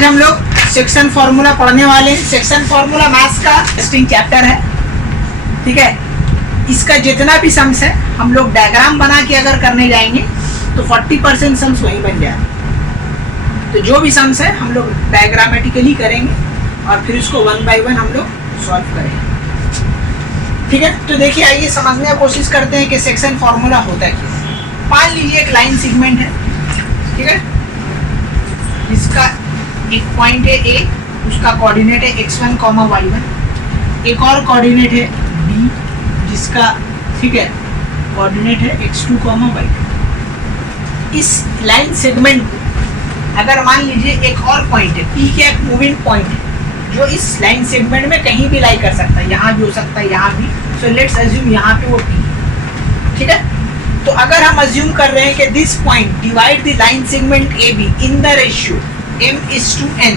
आज हम लोग सेक्शन फॉर्मूला पढ़ने वाले हैं। सेक्शन फॉर्मूला मैथ्स का टेस्टिंग चैप्टर है, ठीक है। इसका जितना भी सम्स है हम लोग डायग्राम बना के अगर करने जाएंगे तो 40% सम्स वहीं बन जाए। तो जो भी सम्स है हम लोग डायग्रामेटिकली करेंगे और फिर उसको 1 बाय 1 हम लोग सॉल्व करेंगे, ठीक है। तो देखिए, आइए समझने की कोशिश करते हैं कि सेक्शन फॉर्मूला होता है क्या। मान लीजिए एक लाइन सेगमेंट है, ठीक है। इसका एक पॉइंट है ए, उसका कोऑर्डिनेट है x1, y1। एक और कोऑर्डिनेट है b, जिसका, ठीक है, कोऑर्डिनेट है x2, y2। इस लाइन सेगमेंट को अगर मान लीजिए एक और पॉइंट है p के, एक मूविंग पॉइंट है जो इस लाइन सेगमेंट में कहीं भी लाई कर सकता है, यहाँ भी हो सकता है, यहाँ भी। सो लेट्स अज्यूम यहाँ पे वो p, ठीक है। तो अगर हम अज्यूम कर रहे हैं कि this point divide the line segment AB in the ratio m:n,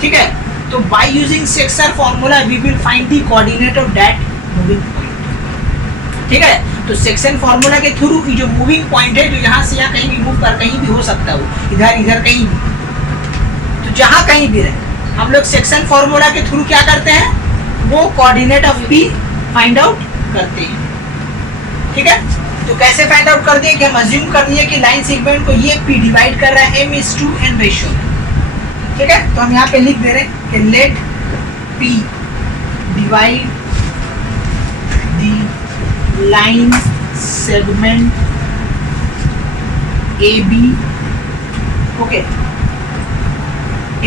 ठीक है। तो by using section formula we will find the coordinate of that moving point, ठीक है। तो सेक्शन फॉर्मूला के थ्रू जो मूविंग पॉइंट है, जो यहाँ से यहाँ कहीं भी मूव कर, कहीं भी हो सकता है, वो इधर इधर कहीं भी, तो जहाँ कहीं भी रहे, हम लोग सेक्शन फॉर्मूला के थ्रू क्या करते हैं, वो coordinate of P find out करते हैं, ठीक है। तो कैसे फाइंड आउट कर दिए कि हम अज्यूम कर दिए कि लाइन सेगमेंट को ये P डिवाइड कर रहा है m:n रेशियो, ठीक है। तो हम यहाँ पे लिख दे रहे हैं कि let P divide the line segment AB, okay,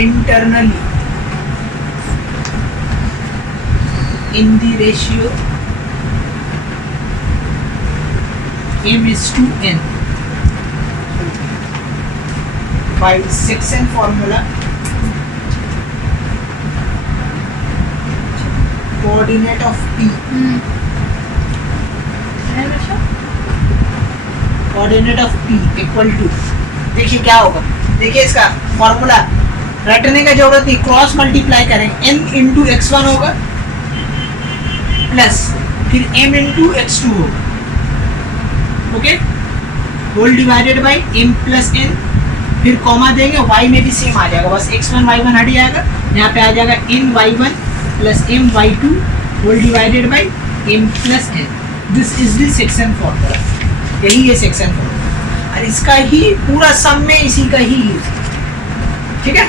internally in the ratio m:n by section formula coordinate of P, coordinate of P equal to, देखिए क्या होगा, देखिए इसका फॉर्मूला रटने का जरूरत नहीं, क्रॉस मल्टीप्लाई करेंगे, n इंटू x1 होगा प्लस फिर m इंटू x2 होगा, okay, whole divided by m plus n, फिर कॉमा देंगे, y में भी सेम आ जाएगा, बस x1 y1 हट जाएगा, यहाँ पे आ जाएगा n y1 प्लस m y2 whole divided by m plus n। This is the section formula, यही है सेक्शन फॉर्मूला, और इसका ही पूरा सम में इसी का ही यूज, ठीक है।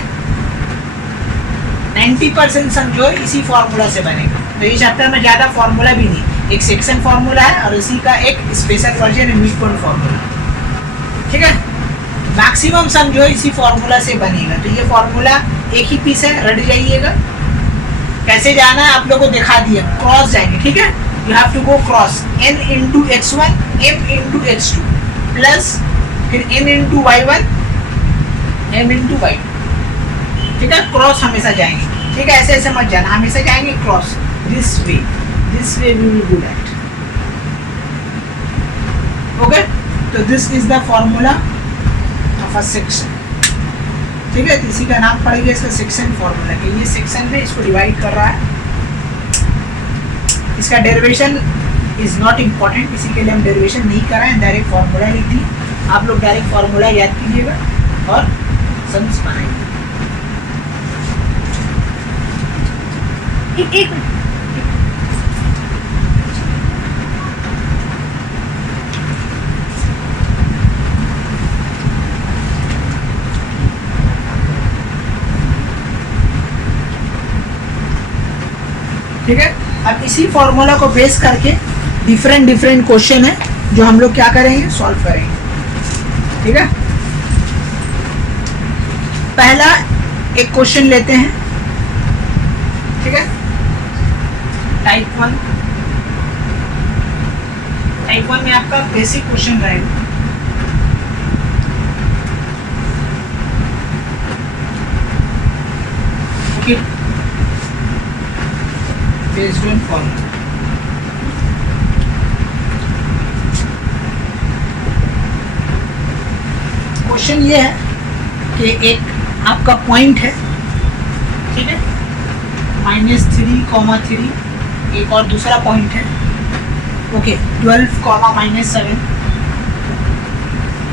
90% सम जो इसी फॉर्मूला से बनेगा। तो इस चैप्टर में ज़्यादा फॉर्मूला भी नहीं, एक सेक्शन फॉर्मूला है और इसी का एक स्पेशल वर्जन है मिड पॉइंट फॉर्मूला, ठीक है। मैक्सिमम सम जो इसी फॉर्मूला से बनेगा। तो ये फॉर्मूला एक ही पीस है, रट जाइएगा। कैसे जाना है आप लोगों को दिखा दिया, क्रॉस जाएंगे, ठीक है। You have to go cross n into x1 m into x2 plus फिर n into y1 m into y2, ठीक है। क्रॉस हमेशा जाएंगे, ठीक है, ऐसे ऐसे मत जाना, हमेशा जाएंगे cross, this way we will do that, okay. तो this is the formula of a section, ठीक है। तो इसी का नाम पड़ेगा इसका सेक्शन फॉर्मूला, कि ये सेक्शन है, इसको डिवाइड कर रहा है। इसका डेरिवेशन इज नॉट इम्पॉर्टेंट, इसी के लिए हम डेरिवेशन नहीं कर रहे हैं, डायरेक्ट फॉर्मूला लिख दिए। आप लोग डायरेक्ट फॉर्मूला याद कीजिएगा और सम्स बनाएंगे। एक ठीक है। अब इसी फॉर्मूला को बेस करके डिफरेंट क्वेश्चन है जो हम लोग क्या करेंगे, सॉल्व करेंगे, ठीक है। पहला एक क्वेश्चन लेते हैं, ठीक है। टाइप 1 में आपका बेसिक क्वेश्चन रहेगा, okay, based on formula. Question ये है कि एक आपका पॉइंट है, ठीक है, -3, एक और दूसरा पॉइंट है, ओके, 12, -7।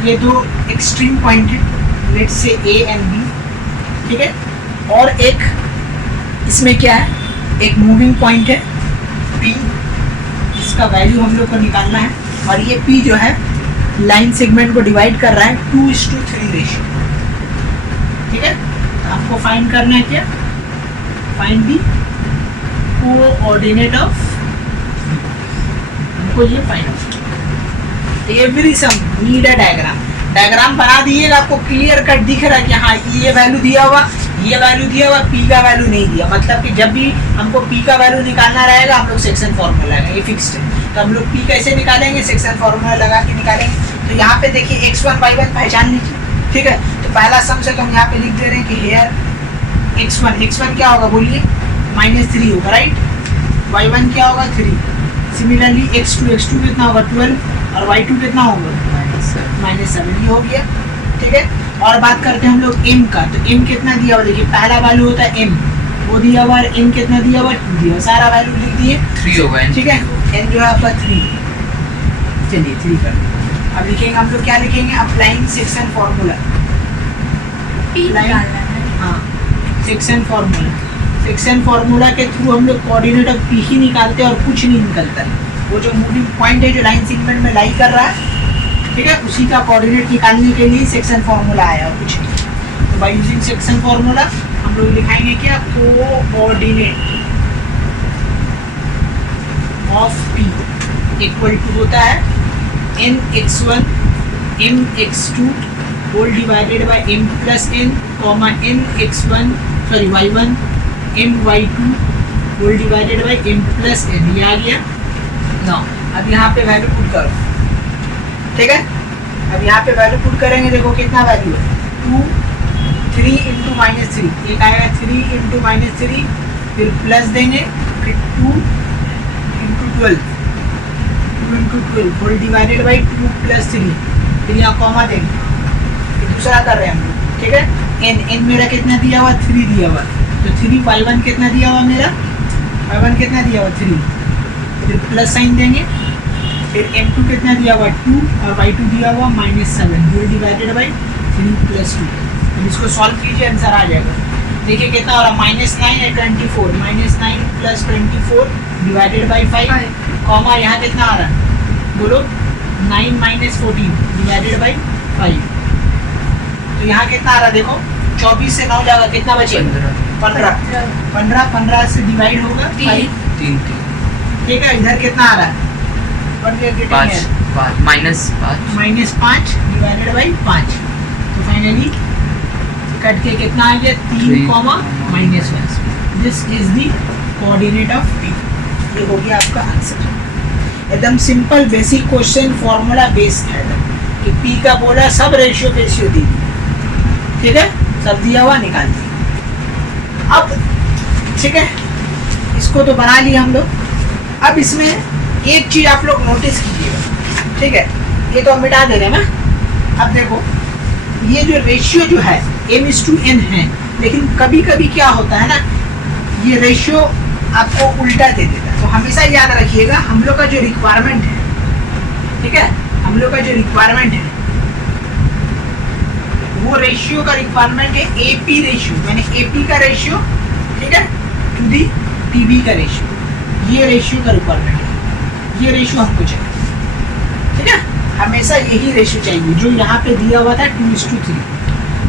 ये दो एक्सट्रीम पॉइंट है, let's say A and B, ठीक है। और एक इसमें क्या है, एक मूविंग पॉइंट है P, इसका वैल्यू हम लोग को निकालना है। और ये P जो है लाइन सेगमेंट को डिवाइड कर रहा है 2:3 रेशियो, ठीक है। तो आपको फाइंड करना है क्या, फाइंड दी कोऑर्डिनेट ऑफ, हमको ये find out. Every sum need a diagram, diagram बना दिएगा, आपको क्लियर कट दिख रहा है कि हाँ ये वैल्यू दिया हुआ, ये वैल्यू दिया हुआ, P का वैल्यू नहीं दिया, मतलब कि जब भी हमको P का वैल्यू निकालना रहेगा हम लोग सेक्शन फॉर्मूला लगाएंगे, ये फिक्स्ड है। तो हम लोग P कैसे निकालेंगे, सेक्शन फॉर्मूला लगा के निकालेंगे। तो यहाँ पे देखिए x1 y1 पहचान लीजिए, ठीक है। तो पहला सम से तो हम यहाँ पे लिख दे रहे हैं कि हेयर x1 क्या होगा बोलिए, -3 होगा, राइट। y1 क्या होगा 3, सिमिलरली x2 कितना होगा 12 और y2 कितना होगा -7, ये हो गया, ठीक है। और बात करते हैं हम लोग m का, तो m कितना दिया हुआ, देखिए पहला वैल्यू होता है m, वो दिया हुआ है, m कितना दिया हुआ 2 दिया हुआ, सारा वैल्यू लिख दिए 3 होगा, ठीक है। n जो है आपका 3, चलिए 3 कर, अब लिखेंगे हम लोग क्या लिखेंगे, अप्लाइंग सेक्शन फॉर्मूला, हाँ सेक्शन फॉर्मूला, सेक्शन फॉर्मूला के थ्रू हम लोग कोऑर्डिनेट ऑफ P ही निकालते हैं और कुछ नहीं निकलता है। वो जो मूविंग पॉइंट है जो लाइन सेगमेंट में लाई कर रहा है, ठीक है, उसी का कोऑर्डिनेट निकालने के लिए सेक्शन फॉर्मूला आया और कुछ नहीं। तो बाय यूजिंग सेक्शन फॉर्मूला हम लोग लिखाएंगे क्या, coordinate of P equal to होता है nx1 mx2 whole divided by m plus n comma nx1 sorry y1 my2 whole divided by m plus n, ये आ गया ना। अब यहाँ पे वैल्यू पुट करो, ठीक है। अब यहाँ पे वैल्यू पुट करेंगे, देखो कितना वैल्यू है 2 3 इंटू -3, एक आएगा 3 इंटू -3, फिर प्लस देंगे, फिर 2 into 12 whole divided by 2 plus 3, फिर यहाँ कॉमा देंगे, फिर दूसरा कर रहे हैं हम लोग, ठीक है। n मेरा कितना दिया हुआ 3 दिया हुआ, तो 3 y1 कितना दिया हुआ मेरा, y1 कितना दिया हुआ 3, फिर प्लस साइन देंगे, फिर m2 कितना दिया हुआ 2 और y2 दिया हुआ -7 होल डिवाइडेड बाई 3 प्लस 2। तो इसको सॉल्व कीजिए, आंसर आ जाएगा। देखिए कितना हो रहा है, -9 है 24, -9 प्लस 24 डिवाइडेड बाई 5, कॉमा यहाँ कितना आ रहा है बोलो, 9 - 14 डिवाइडेड बाई 5। तो यहाँ कितना आ रहा है देखो, 24 से 9 जाएगा, कितना बचे 15 से डिवाइड होगा 5, 3 ठीक है। इधर कितना आ रहा है -5 डिवाइडेड बाई 5। तो फाइनली कट के कितना आ गया 3, -1। This is the coordinate of P। ये हो गया आपका आंसर। एकदम simple basic question, formula based है कि P का बोला, सब रेशियो पेशियो दी, ठीक है, सब दिया हुआ निकाल दिया। अब ठीक है, इसको तो बना लिया हम लोग। अब इसमें एक चीज आप लोग नोटिस कीजिएगा, ठीक है, ये तो हम मिटा दे रहे हैं ना। अब देखो ये जो रेशियो जो है m/n है, लेकिन कभी कभी क्या होता है ना, ये रेशियो आपको उल्टा दे देता है। तो हमेशा याद रखिएगा हम लोग का जो रिक्वायरमेंट है, ठीक है, हम लोग का जो रिक्वायरमेंट है वो रेशियो का रिक्वायरमेंट है AP रेशियो, मैंने AP का रेशियो, ठीक है, टू दी PB का रेशियो, ये रेशियो का रिक्वायरमेंट है, ये रेशियो हमको चाहिए, ठीक है। हमेशा यही रेशियो चाहिए जो यहाँ पे दिया हुआ था 2:3।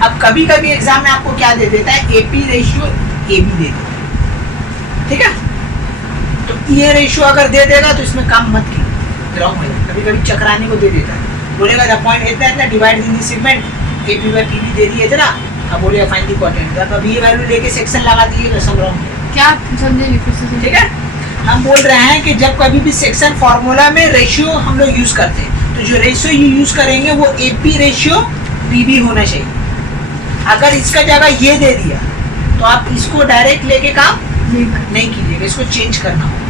अब कभी कभी एग्जाम में आपको क्या दे देता है, AP रेशियो AB दे देता है, ठीक है। तो ये रेशियो अगर दे देगा तो इसमें काम मत कीजिए, कभी कभी चकराने को दे देता है, बोलेगा द पॉइंट इतना divide in this segment AP by PB दे दिए थे ना, अब बोलेगा फाइंड द कोऑर्डिनेट, अब ये वैल्यू लेके सेक्शन लगा दिए तो सब रॉन्ग है। क्या समझेंगे फिर से, ठीक है। हम बोल रहे हैं कि जब कभी भी सेक्शन फॉर्मूला में रेशियो हम लोग यूज करते हैं, तो जो रेशियो ये यूज करेंगे वो AP रेशियो PB होना चाहिए। अगर इसका जगह ये दे दिया तो आप इसको डायरेक्ट लेके काम नहीं कीजिएगा, इसको चेंज करना होगा,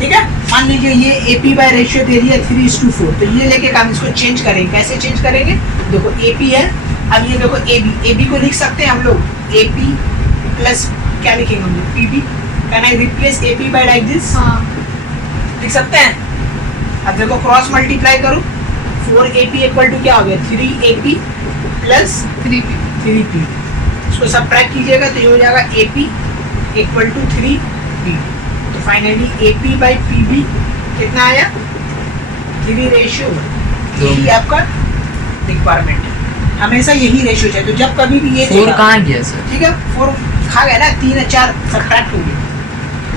ठीक है। मान लीजिए ये AP बाय रेशियो दे दिया 3:4, तो ये लेके काम इसको चेंज करेंगे। कैसे चेंज करेंगे, देखो AP है, अब ये देखो AB को लिख सकते हैं हम लोग AP प्लस क्या लिखेंगे हम लोग PB। Can I replace AP by like this, लिख सकते हैं। अब देखो क्रॉस मल्टीप्लाई करूँ, 4AP इक्वल टू क्या हो गया 3AP प्लस 3P। उसको सब्ट्रैक्ट कीजिएगा तो ये हो जाएगा AP इक्वल टू 3B। तो फाइनली AP बाई PB कितना आया 3:1। यही आपका रिक्वायरमेंट है, हमेशा यही रेशियो चाहिए। तो जब कभी भी ये 4 कहाँ गया सर? ठीक है 4 खा गया ना, 3 और 4 सब्ट्रैक्ट हो गया।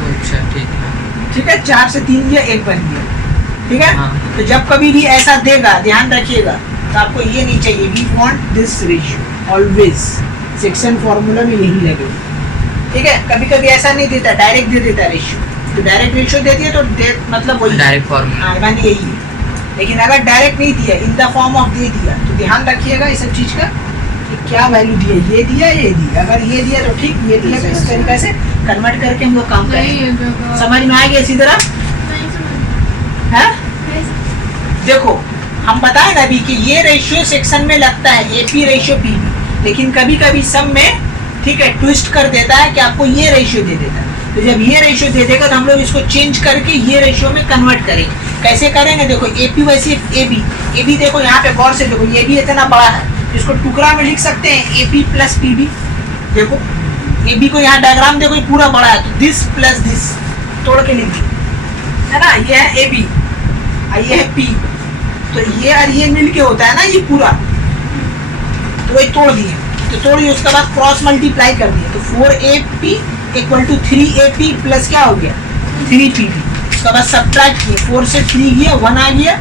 अच्छा ठीक है 4 से 3 गया 1 बन गया, ठीक है। हाँ। तो जब कभी भी ऐसा देगा ध्यान रखिएगा, तो आपको ये नहीं चाहिए we want this ratio always, section formula में यही लगेगा, ठीक है। कभी कभी ऐसा नहीं देता, डायरेक्ट दे देता रेशियो, तो डायरेक्ट रेशियो दे दिया तो मतलब वही डायरेक्ट फॉर्मूला। हाँ मानी यही है। लेकिन अगर डायरेक्ट नहीं दिया, इन द फॉर्म ऑफ दे दिया, तो ध्यान रखिएगा इस सब चीज का कि क्या वैल्यू दिया, ये दिया ये दिया। अगर ये दिया तो ठीक, ये दिया तो इस तरीके से कन्वर्ट करके हम लोग काम करेंगे। समझ में आ गया इसी तरह है? देखो हम बताए ना अभी कि ये रेशियो सेक्शन में लगता है एपी रेशियो पीबी, लेकिन कभी कभी सब में ठीक है ट्विस्ट कर देता है कि आपको ये रेशियो दे देता है। तो जब ये रेशियो दे देगा तो हम लोग इसको चेंज करके ये रेशियो में कन्वर्ट करेंगे। कैसे करेंगे? देखो एपी वैसे एबी देखो यहाँ पे गौर से देखो, ये भी इतना बड़ा है, इसको टुकड़ा में लिख सकते हैं एपी प्लस पीबी। देखो एबी को यहाँ डायग्राम देखो पूरा बड़ा है, तो दिस प्लस दिस तोड़ के लिख दिया है ना, ये है एबी और ये है पी, तो ये और ये मिल के होता है ना ये पूरा, तो वही तोड़ दिए। तो तोड़िए उसके बाद क्रॉस मल्टीप्लाई कर दिए, तो 4AP equal to 3AP plus क्या हो गया 3PB। उसके बाद सब्ट्रैक्ट किए, 4 से 3 गया 1 आ गया,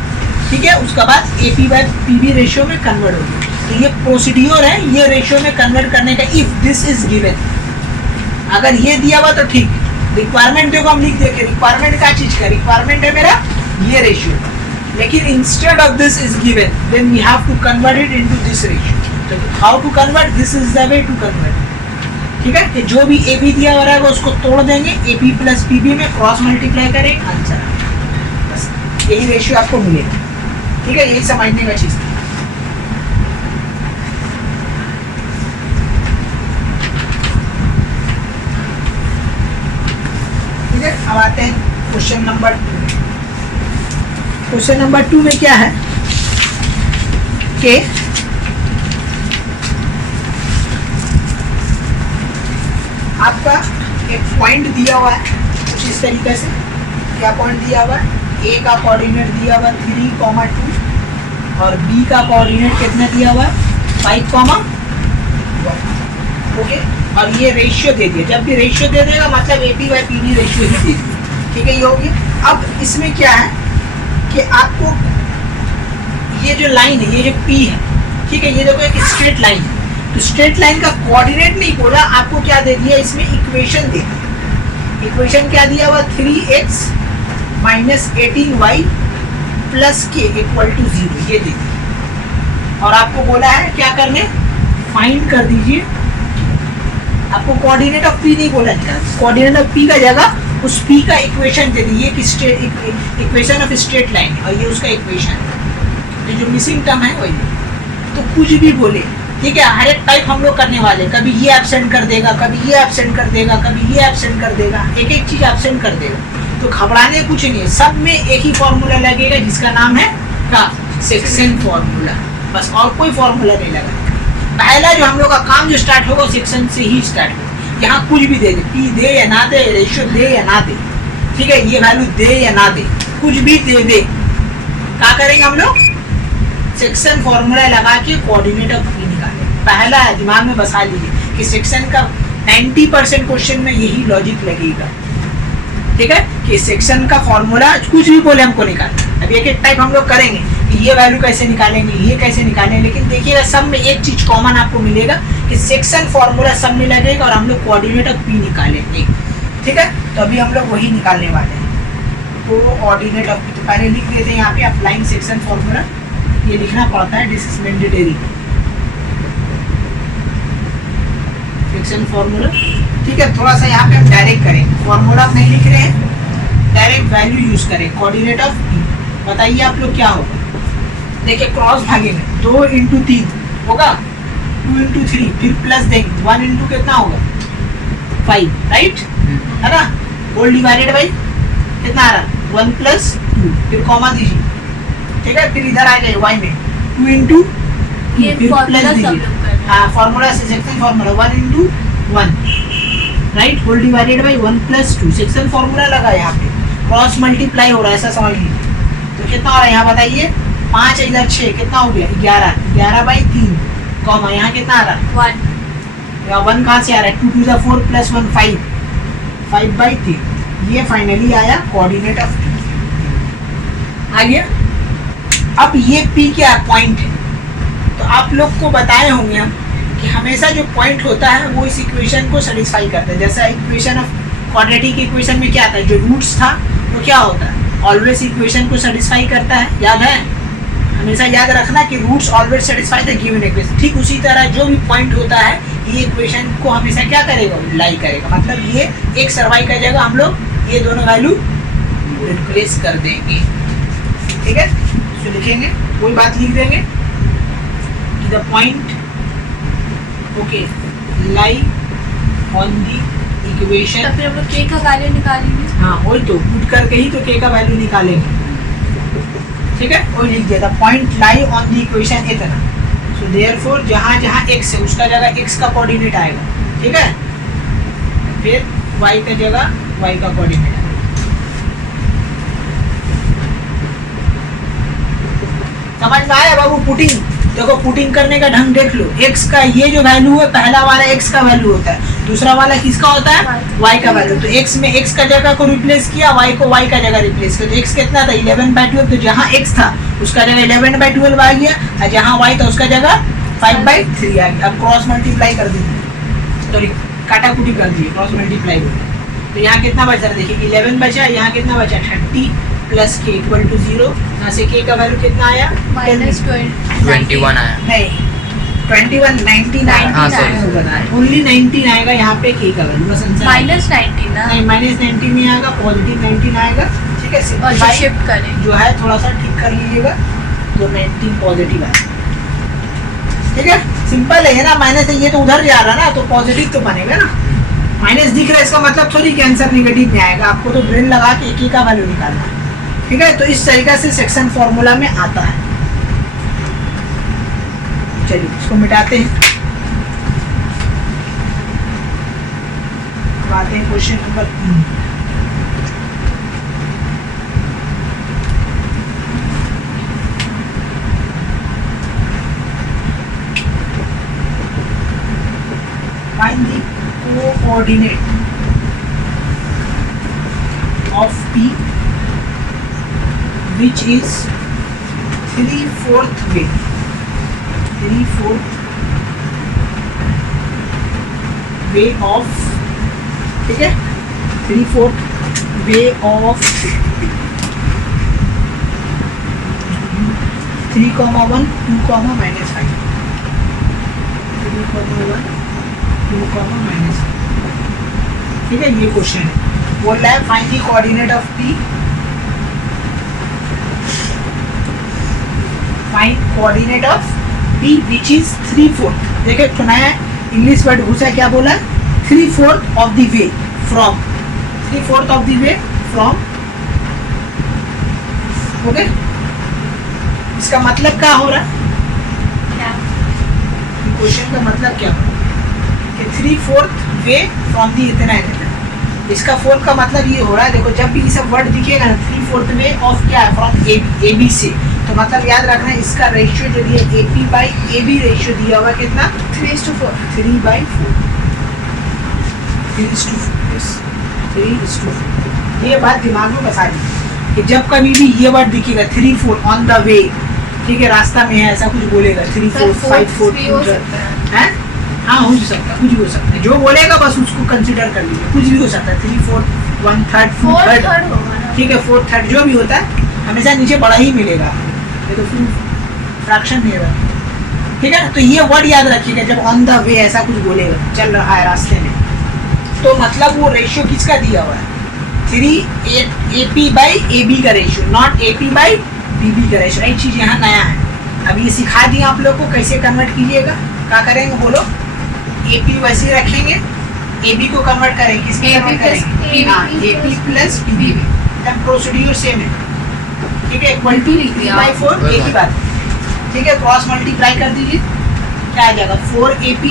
ठीक है। उसके बाद AP बाय PB रेशियो में कन्वर्ट हो गया। तो ये प्रोसीड्योर है ये रेशियो में कन्वर्ट करने का, इफ दिस इज गिवन। अगर ये दिया हुआ तो ठीक, रिक्वायरमेंट देखो हम लिख देंगे, रिक्वायरमेंट क्या चीज का रिक्वायरमेंट है मेरा ये रेशियो, लेकिन instead of this is given then we have to convert it into this ratio. तो how to convert, this is the way to convert, ठीक है। कि जो भी ए बी दिया हो रहा है उसको तोड़ देंगे, A B plus P B में क्रॉस मल्टीप्लाई करेंगे, आंसर बस यही रेशियो आपको मिलेगा, ठीक है। यही समझने का चीज। ठीक है, अब आते हैं क्वेश्चन नंबर 2। क्वेश्चन नंबर 2 में क्या है कि आपका एक पॉइंट दिया हुआ है कुछ इस तरीके से, क्या पॉइंट दिया हुआ है, ए का कोऑर्डिनेट दिया हुआ 3,2 और बी का कोऑर्डिनेट कितना दिया हुआ है 5,1, ओके। और ये रेशियो दे दिया, जब भी रेशियो दे देगा मतलब A P by P D ratio ही दे दिया, ठीक है। ये हो गया। अब इसमें क्या है कि आपको ये जो लाइन है ये जो पी है, ठीक है, ये देखो एक स्ट्रेट लाइन है, तो स्ट्रेट लाइन का कोऑर्डिनेट नहीं बोला, आपको क्या दे दिया इसमें इक्वेशन दे दिया। इक्वेशन क्या दिया हुआ 3x माइनस 18y प्लस के इक्वल टू 0 ये दे दिया। और आपको बोला है क्या करने, फाइंड कर दीजिए। आपको कोऑर्डिनेट ऑफ पी नहीं बोला, कोऑर्डिनेट ऑफ पी का जगह उस पी का इक्वेशन दे दीजिए कि straight equation of straight line, और ये उसका इक्वेशन है, जो मिसिंग टर्म है वही। तो कुछ भी बोले, ठीक है, हर एक टाइप हम लोग करने वाले, कभी ये एब्सेंट कर देगा, कभी ये एब्सेंट कर देगा, कभी ये एब्सेंट कर देगा, एक एक चीज एब्सेंट कर देगा। तो घबराने कुछ नहीं है, सब में एक ही फॉर्मूला लगेगा जिसका नाम है का सेक्शन फॉर्मूला, बस और कोई फॉर्मूला नहीं लगा। पहला जो हम लोग का काम जो स्टार्ट होगा सेक्शन से ही स्टार्ट होगा। यहाँ कुछ भी दे दे, पी दे या ना दे, रेशियो दे या ना दे, ठीक है, ये वैल्यू दे या ना दे, कुछ भी दे दे, क्या करेंगे हम लोग सेक्शन फॉर्मूला लगा के कोऑर्डिनेट ऑफ पी निकालेंगे। पहला है, दिमाग में बसा लीजिए कि सेक्शन का 90% क्वेश्चन में यही लॉजिक लगेगा, ठीक है, कि सेक्शन का फॉर्मूला कुछ भी बोले हमको निकालना। अब एक एक टाइप हम लोग करेंगे कि ये वैल्यू कैसे निकालेंगे, ये कैसे निकालेंगे, लेकिन देखिएगा सब में एक चीज कॉमन आपको मिलेगा कि सेक्शन फॉर्मूला सब में लगेगा और हम लोग कोऑर्डिनेट ऑफ पी निकालेंगे, ठीक है। तो अभी हम लोग वही निकालने वाले हैं, कोऑर्डिनेट ऑफ पी। तो पहले लिख देते हैं यहाँ पे अप्लाइंग सेक्शन फॉर्मूला, ये लिखना पड़ता है, this is mandatory section formula, ठीक है। थोड़ा सा यहाँ पे हम डायरेक्ट करें, फॉर्मूला नहीं लिख रहे हैं, डायरेक्ट वैल्यू यूज करें, कोऑर्डिनेट ऑफ पी। बताइए आप लोग क्या होगा, देखिए क्रॉस भागेंगे, 2 इंटू 3 होगा, 2 इंटू 3 फिर प्लस देंगे, 1 इंटू कितना होगा 5, राइट है ना, होल डिवाइडेड बाई कितना आ रहा 1 प्लस 2, फिर कॉमा दीजिए, ठीक है। फिर इधर आ जाए y में 2 इंटू फिर प्लस दीजिए, हाँ फॉर्मूला से section formula 1 into 1 right whole divided by 1 plus 2 section formula लगा यहाँ पे क्रॉस मल्टीप्लाई हो रहा है ऐसा समझ लीजिए तो कितना हो रहा है यहाँ बताइए 5 इधर 6 कितना हो गया 11 बाई 3 कॉमा यहाँ कितना आ रहा है 1 यहाँ 1 कहाँ से आ रहा है 2 to the 4 plus 1 5 बाई 3 ये फाइनली आया कोऑर्डिनेट ऑफ P आ गया। अब ये P क्या पॉइंट है तो आप लोग को बताए होंगे हम कि हमेशा जो पॉइंट होता है वो इस इक्वेशन को सेटिस्फाई करता है। जैसा इक्वेशन ऑफ क्वाड्रेटिक इक्वेशन में क्या था जो रूट्स था वो क्या होता है ऑलवेज इक्वेशन को सेटिस्फाई करता है याद है हमेशा याद रखना कि roots always satisfy the given equation. ठीक उसी तरह जो भी पॉइंट होता है ये इक्वेशन को हमेशा क्या करेगा लाई करेगा मतलब ये एक सर्वाई कर जाएगा हम लोग ये दोनों वैल्यू रिप्लेस कर देंगे ठीक है। तो लिखेंगे कोई बात लिख देंगे कि the point okay lie on the equation तो फिर हम लोग k का वैल्यू निकालेंगे। हाँ वही तो पुट करके ही तो k का वैल्यू निकालेंगे ठीक है। वही लिख दिया था point lie on the equation इतना सो देयरफॉर जहाँ जहाँ x है उसका जगह x का कोऑर्डिनेट आएगा ठीक है फिर y का जगह y का कोऑर्डिनेट आएगा। समझ में आया बाबू पुटिंग देखो पुटिंग करने का ढंग देख लो x का ये जो वैल्यू है पहला वाला x का वैल्यू होता है दूसरा वाला किसका होता है y का वैल्यू तो x में x का जगह को रिप्लेस किया y को y का जगह रिप्लेस किया तो x कितना था 11/12 तो जहाँ x था उसका जगह 11/12 आ गया और जहाँ y था उसका जगह 5/3 आ गया। अब क्रॉस मल्टीप्लाई कर दीजिए सॉरी काटा कुटी कर दीजिए क्रॉस मल्टीप्लाई तो यहाँ कितना बचा देखिए 11 बचा यहाँ कितना बचा 30 प्लस k इक्वल टू 0 यहाँ से k का वैल्यू कितना आया -21 आया नहीं 21 19 हाँ, sorry। ओनली 19 आएगा यहाँ पे k का वैल्यू बस आंसर -19 ना नहीं -19 नहीं आएगा पॉजिटिव 19 आएगा ठीक है और सिंपलीफाई शिफ्ट करें जो है थोड़ा सा ठीक कर लीजिएगा तो 19 पॉजिटिव आएगा ठीक है सिंपल है ना माइनस है ये तो उधर जा रहा है ना तो पॉजिटिव तो बनेगा ना माइनस दिख रहा है इसका मतलब थोड़ी कि आंसर निगेटिव में आएगा आपको तो ब्रेन लगा के k का वैल्यू निकालना है ठीक है। तो इस तरीका से सेक्शन फॉर्मूला में आता है चलिए इसको मिटाते हैं अब आते हैं question number 3 find the coordinate of P which is 3/4 way 3/4 way of ठीक है 3/4 way of 3, 1 2, -5 3, 1 2, -5 ठीक है। ये क्वेश्चन है बोल रहा है find the coordinate of P find coordinate of P which is 3/4 देखिए सुनाया इंग्लिश वर्ड घुसा क्या बोला 3/4 of the way from 3/4 of the way from okay इसका मतलब क्या हो रहा है क्वेश्चन का मतलब क्या हो रहा है कि 3/4 वे फ्रॉम दी इतना है इसका 4 का मतलब ये हो रहा है देखो जब भी ये सब वर्ड दिखेगा ना 3/4 वे ऑफ क्या है फ्रॉम ए बी से तो मतलब याद रखना है इसका रेशियो जो दिया AP/AB रेशियो दिया हुआ कितना 3:4 3/4 3:4 ये बात दिमाग में बसा ली कि जब कभी भी ये वर्ड दिखेगा 3/4 ऑन द वे ठीक है रास्ता में है ऐसा कुछ बोलेगा 3/4 5/4 है हाँ हो सकता है कुछ भी हो सकता है जो बोलेगा बस उसको कंसिडर कर लीजिए कुछ भी हो सकता है 3/4 1/3 2/3 ठीक है 4/3 जो भी होता है हमेशा नीचे बड़ा ही मिलेगा ये तो फिर फ्रैक्शन नहीं रहा ठीक है। तो ये वर्ड याद रखिएगा जब ऑन द वे ऐसा कुछ बोलेगा चल रहा है रास्ते में तो मतलब वो रेशियो किसका दिया हुआ है 3 AP/AB का रेशियो नॉट AP/BB का रेशियो एक चीज यहाँ नया है अब ये सिखा दिया आप लोग को कैसे कन्वर्ट कीजिएगा क्या करेंगे बोलो AP वैसे रखेंगे AB को कन्वर्ट करेंगे किसमें कन्वर्ट करेंगे हाँ AP प्लस BB तब प्रोसीड्यूर सेम है ठीक है इक्वल टू 3/4 एक ही बात ठीक है क्रॉस मल्टीप्लाई कर दीजिए क्या आ जाएगा 4AP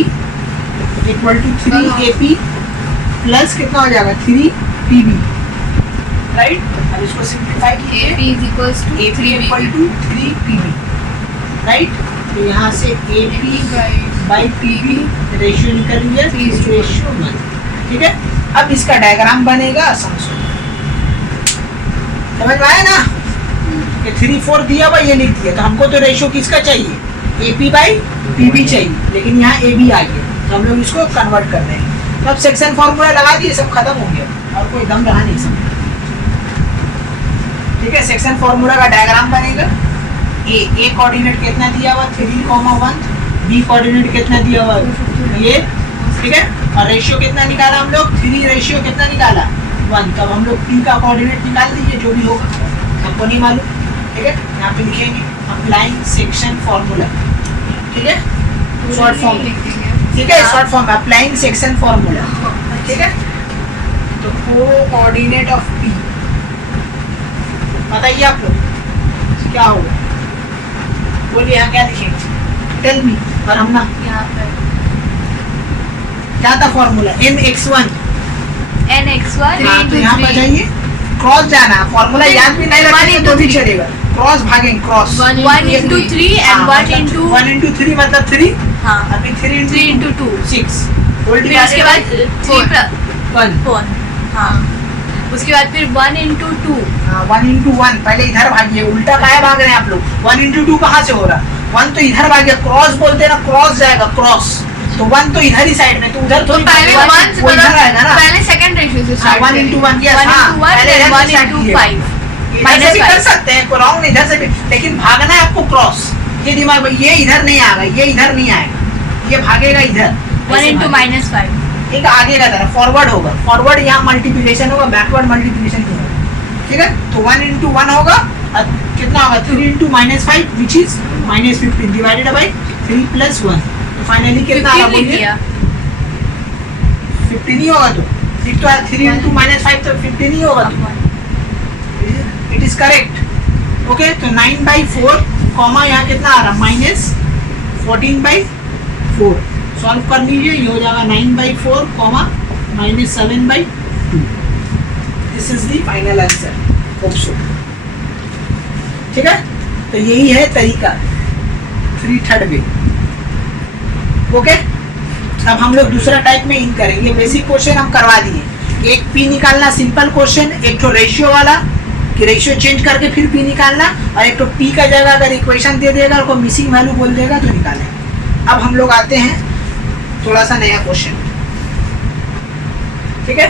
equal to 3AP plus कितना हो जाएगा 3PB, राइट। अब इसको सिंप्लीफाई कीजिए, AP is equals to AP equal to 3PB, right. तो यहाँ से AP बाई PB रेशियो निकल गया 3:1, ठीक है। अब इसका डायग्राम बनेगा, समझो, समझ में आया ना। ये 3-4 दिया हुआ, ये लिख दिया, तो हमको तो रेशियो किसका चाहिए, AP बाई PB चाहिए, लेकिन यहाँ AB आ गया, तो हम लोग इसको कन्वर्ट कर देंगे। तो अब सेक्शन फॉर्मूला लगा दिए, सब खत्म हो गया और कोई दम रहा नहीं सब, ठीक है। सेक्शन फॉर्मूला का डायग्राम बनेगा। ए कोऑर्डिनेट कितना दिया हुआ 3,1, बी कोऑर्डिनेट कितना दिया हुआ ये, ठीक है। और रेशियो कितना निकाला हम लोग, 3 रेशियो कितना निकाला 1। तब हम लोग पी का कोऑर्डिनेट निकाल दीजिए, जो भी होगा हमको नहीं मालूम, ठीक है। यहाँ पे लिखेंगे अप्लाइंग सेक्शन फॉर्मूला, ठीक है, शॉर्ट फॉर्म, ठीक है, short form applying section formula, ठीक है। तो कोऑर्डिनेट ऑफ पी बताइए आप लोग क्या होगा, बोलिए यहाँ क्या लिखेंगे, टेल मी। और हम ना यहाँ पर क्या था फॉर्मूला, mx1, nx1 हाँ, तो यहाँ पर जाइए, क्रॉस जाना, फॉर्मूला याद भी नहीं रखेंगे तो भी चलेगा, क्रॉस भागेंगे, cross 1 into 3 and 1 into 1 into 3 मतलब 3, हाँ, अभी 3 3 into 2 6, फिर उसके बाद 3 4, हाँ, उसके बाद फिर 1 into 2 1 into 1, पहले इधर भागिए, उल्टा काहे भाग रहे हैं आप लोग, 1 into 2 कहाँ से हो रहा, 1 तो इधर भागिए, क्रॉस बोलते हैं ना, क्रॉस जाएगा क्रॉस, तो 1 तो इधर ही साइड में, तो उधर तो थोड़ी पहले वो 1 से इधर आएगा ना, पहले सेकंड रेशियो से हाँ, 1 into 1, yes, हाँ, पहले इधर 1 से start into कीजिए। 5 इधर से भी कर सकते हैं, रॉन्ग इधर से भी, लेकिन भागना है आपको क्रॉस, ये दिमाग में, ये इधर नहीं आएगा, ये इधर नहीं आएगा, ये भागेगा इधर, 1 into -5, एक आगे का तरफ फॉरवर्ड होगा, फॉरवर्ड यहाँ मल्टीप्लिकेशन होगा, बैकवर्ड मल्टीप्लिकेशन नहीं होगा, ठीक है। तो 1 into 1 होगा, और कितना होगा 3 into -5 which is -15 divided by 3 plus 1, तो फाइनली कितना आएगा 15 लिख बोलिए, दिया, 15 ही होगा, तो ठीक तो है, 3 into -5 तो 15 ही होगा, इट इज करेक्ट, ओके। तो 9/4 कॉमा यहाँ कितना आ रहा -14/4, सॉल्व कर लीजिए, ये हो जाएगा 9/4 comma -7/2, this is the final answer, hope so, ठीक है। तो यही है तरीका 3/3 वे, ओके। अब हम लोग दूसरा टाइप में इन करेंगे, बेसिक क्वेश्चन हम करवा दिए, एक पी निकालना सिंपल क्वेश्चन, एक तो रेशियो वाला कि रेशियो चेंज करके फिर पी निकालना, और एक तो पी का जगह अगर इक्वेशन दे देगा और कोई मिसिंग वैल्यू बोल देगा तो निकालेंगे। अब हम लोग आते हैं थोड़ा सा नया क्वेश्चन, ठीक है।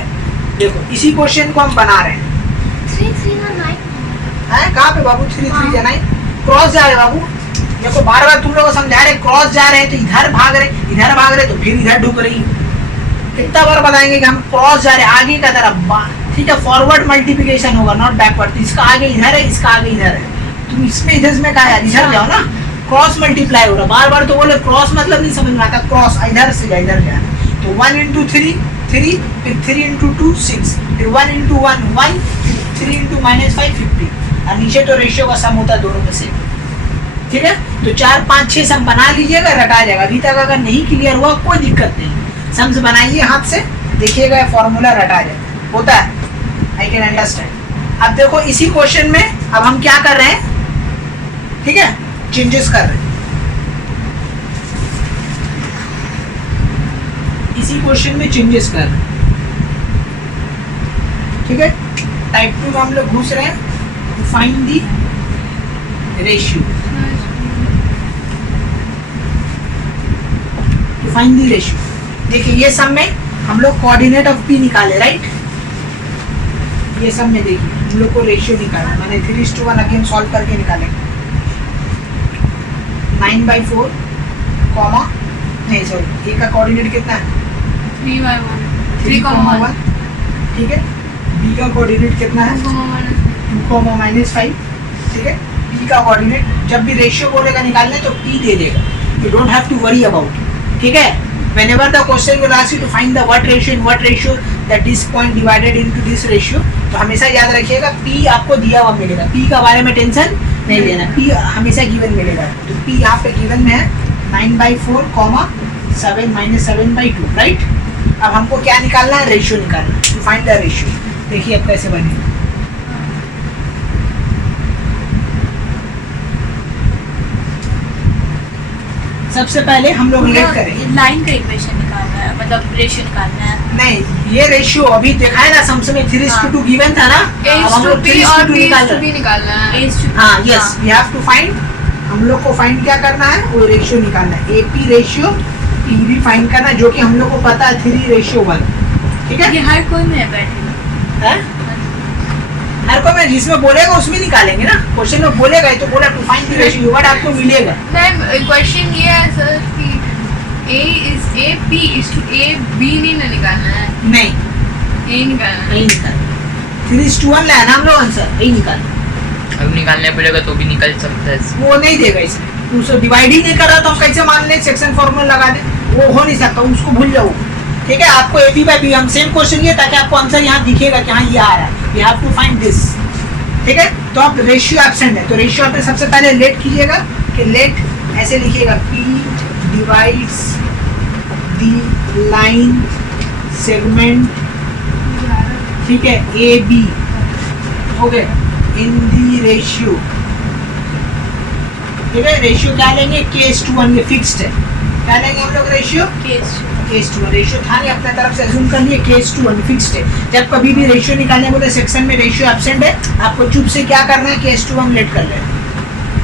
देखो इसी क्वेश्चन को हम बना रहे हैं, 3 3 और 9 है कहाँ पे बाबू 3 3 जाना है, क्रॉस जा रहे बाबू, देखो बार बार तुम लोग को समझा रहे, क्रॉस जा रहे हैं तो इधर भाग रहे तो फिर इधर ढुक रही, कितना बार बताएंगे कि हम क्रॉस जा रहे हैं आगे का तरफ, ठीक है। फॉरवर्ड मल्टीप्लिकेशन होगा नॉट बैकवर्ड, इसका आगे इधर है, इसका आगे इधर है, तुम इसमें इधर में कहा यार, इधर जाओ ना, क्रॉस मल्टीप्लाई हो रहा, बार बार तो बोले क्रॉस मतलब नहीं समझ में आता, क्रॉस इधर से इधर जाना, तो 1 into 3 3, फिर 3 into 2 6, फिर 1 into 1 1, फिर 3 into -5 50, और नीचे तो रेशियो का सम होता है दोनों में से, ठीक है। तो 4 5 6 सम बना लीजिएगा, रटा जाएगा। अभी तक अगर नहीं क्लियर हुआ कोई दिक्कत नहीं, सम्स बनाइए हाथ से, देखिएगा फॉर्मूला रटा जाएगा, होता है, आई कैन अंडरस्टैंड। अब देखो इसी क्वेश्चन में अब हम क्या कर रहे हैं, ठीक है, चेंजेस कर रहे हैं, इसी क्वेश्चन में चेंजेस कर रहे हैं, ठीक है। टाइप 2 में हम लोग घुस रहे हैं, to find the ratio, to find the ratio. देखिए ये सब में हम लोग कोऑर्डिनेट ऑफ पी निकाले, राइट, ये सब में देखिए हम लोग को रेशियो निकाला, मैंने 3:1 अगेन सॉल्व करके निकालेंगे, 9/4 कॉमा नहीं सॉरी, ए का कोऑर्डिनेट कितना है 3,1, ठीक है। बी का कोऑर्डिनेट कितना है 2,-5, ठीक है। पी का कोऑर्डिनेट जब भी रेशियो बोलेगा निकालने तो पी दे देगा, you don't have to worry about, ठीक है। whenever the question will ask you to find the what ratio in what ratio that this point divided into this ratio, तो हमेशा याद रखिएगा P आपको दिया हुआ मिलेगा, P का बारे में टेंशन नहीं लेना, P हमेशा गिवन मिलेगा, तो P यहाँ पे गिवन में है 9/4 कॉमा 7 माइनस 7/2, राइट। अब हमको क्या निकालना है, रेशियो निकालना है, टू फाइंड द रेशियो। देखिए अब कैसे बनेगा। सबसे पहले हम लोग लेट करेंगे, लाइन का इक्वेशन निकालना है, मतलब रेशियो निकालना है। नहीं ये रेशियो अभी देखा है ना, समझ में 3:2 गिवन था ना, अब हम लोग 3:2 निकालना है। हाँ yes, we have to find, हम लोग को फाइंड क्या करना है, वो रेशियो निकालना है, एपी रेशियो पीवी फाइंड करना है, जो कि हम लोग को पता है 3:1, ठीक है। ये हर कोई में बैठेगा, हैं? हर को मैं जिसमें बोलेगा उसमें निकालेंगे ना, क्वेश्चन में बोलेगा तो बोला to find the ratio, what आपको मिलेगा। मैम क्वेश्चन ये है सर कि AP is to AB नहीं ना निकालना है, नहीं A निकालना है। नहीं निकालना, 3:1 लाया ना हम लोग आंसर, यही निकालना। अब निकालने पड़ेगा तो भी निकल सकता है। वो नहीं देगा इसमें, उसको डिवाइड ही नहीं कर रहा तो हम कैसे मान लें सेक्शन फॉर्मूला लगा दें, वो हो नहीं सकता, उसको भूल जाओ, ठीक है। आपको AP/B हम सेम क्वेश्चन लिए ताकि आपको आंसर यहाँ दिखेगा कि हाँ ये आ रहा है, we have to find this, ठीक है। तो अब रेशियो एब्सेंट है, तो रेशियो पे सबसे पहले लेट कीजिएगा कि लेट ऐसे लिखिएगा, P divides the line segment, ठीक है, AB हो गए इन दी रेशियो, ठीक है। रेशियो क्या लेंगे, K/1, ये फिक्स्ड है, क्या लेंगे हम लोग रेशियो, K/1, रेशियो था नहीं अपने तरफ से अज्यूम कर लिए, K/1 फिक्स्ड है। जब कभी भी रेशियो निकालने बोले सेक्शन में रेशियो एब्सेंट है, आपको चुप से क्या करना है, K/1 लेट कर लेना,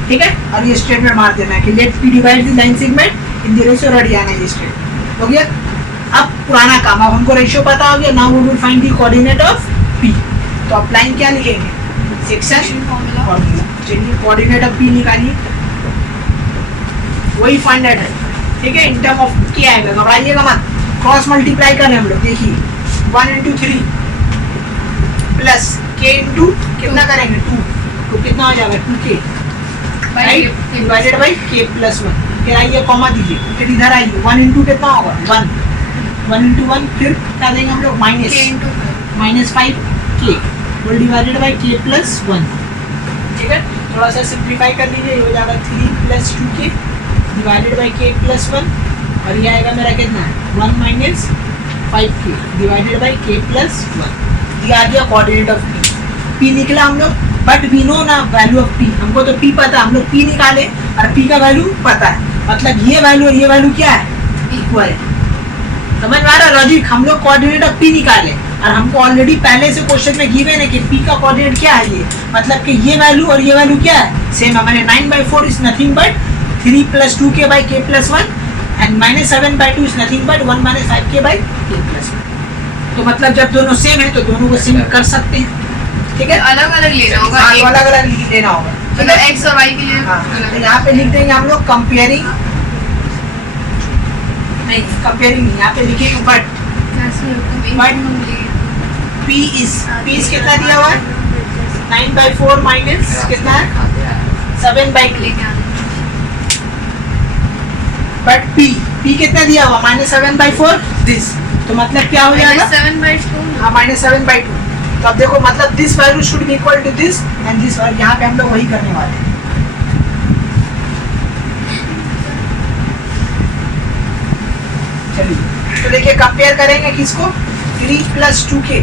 ठीक है। और ये स्टेटमेंट मार देना है कि let P divide the line segment in the ratio, ready आना है, ये स्टेटमेंट हो गया। अब पुराना काम, अब हमको रेशियो पता हो गया, now we will find the coordinate of P। तो आप लाइन क्या लिखेंगे, सेक्शन फॉर्मूला, चलिए कोऑर्डिनेट ऑफ P निकालिए, वही फाइंड आउट है, ठीक है। इन टर्म ऑफ क्या आएगा, घबराइएगा मत, क्रॉस मल्टीप्लाई करें हम लोग, देखिए 1 into 3 प्लस K into कितना करेंगे 2, तो कितना हो जाएगा 2K, right, divided by K+1। फिर आइए कॉमा दीजिए, फिर इधर आइए 1 into कितना होगा 1 into 1, फिर क्या देंगे हम लोग minus 5K whole divided by K+1, ठीक है। थोड़ा सा सिंप्लीफाई कर लीजिए, ये हो जाएगा 3 + 2K डिवाइडेड बाई K+1, और ये आएगा मेरा कितना है 1 minus 5K divided by K+1। ये आ गया कोऑर्डिनेट ऑफ P निकला हम लोग, बट वी नो ना वैल्यू ऑफ P, हमको तो P पता, हम लोग P निकाले और P का वैल्यू पता है, मतलब ये वैल्यू और ये वैल्यू क्या है, इक्वल है। समझ में आ रहा लॉजिक, हम लोग कोऑर्डिनेट ऑफ P निकाले और हमको ऑलरेडी पहले से क्वेश्चन में गिवन है कि P का कोऑर्डिनेट क्या है, ये मतलब कि ये वैल्यू और ये वैल्यू क्या है, सेम है। मैंने 9/4 is nothing but 3 + 2K by K+1 and -7/2 is nothing but 1 - 5K by K+1। तो मतलब जब दोनों सेम है तो दोनों को सेम कर सकते हैं, ठीक है। अलग अलग लेना होगा, हाँ, अलग अलग लेना होगा, मतलब X और Y के लिए हाँ, अलग। तो यहाँ पे लिख देंगे हम लोग कंपेयरिंग, नहीं कंपेयरिंग नहीं, यहाँ पे लिखेंगे बट P is कितना दिया हुआ है 9/4 माइनस कितना है 7/2, बट P कितना दिया हुआ -7/4 दिस, तो मतलब क्या हो जाएगा -7/2। हाँ -7/2। तो अब देखो मतलब this value should be equal to this and this, और यहाँ पे हम लोग वही करने वाले हैं। चलिए तो देखिए कंपेयर करेंगे किसको, 3 + 2K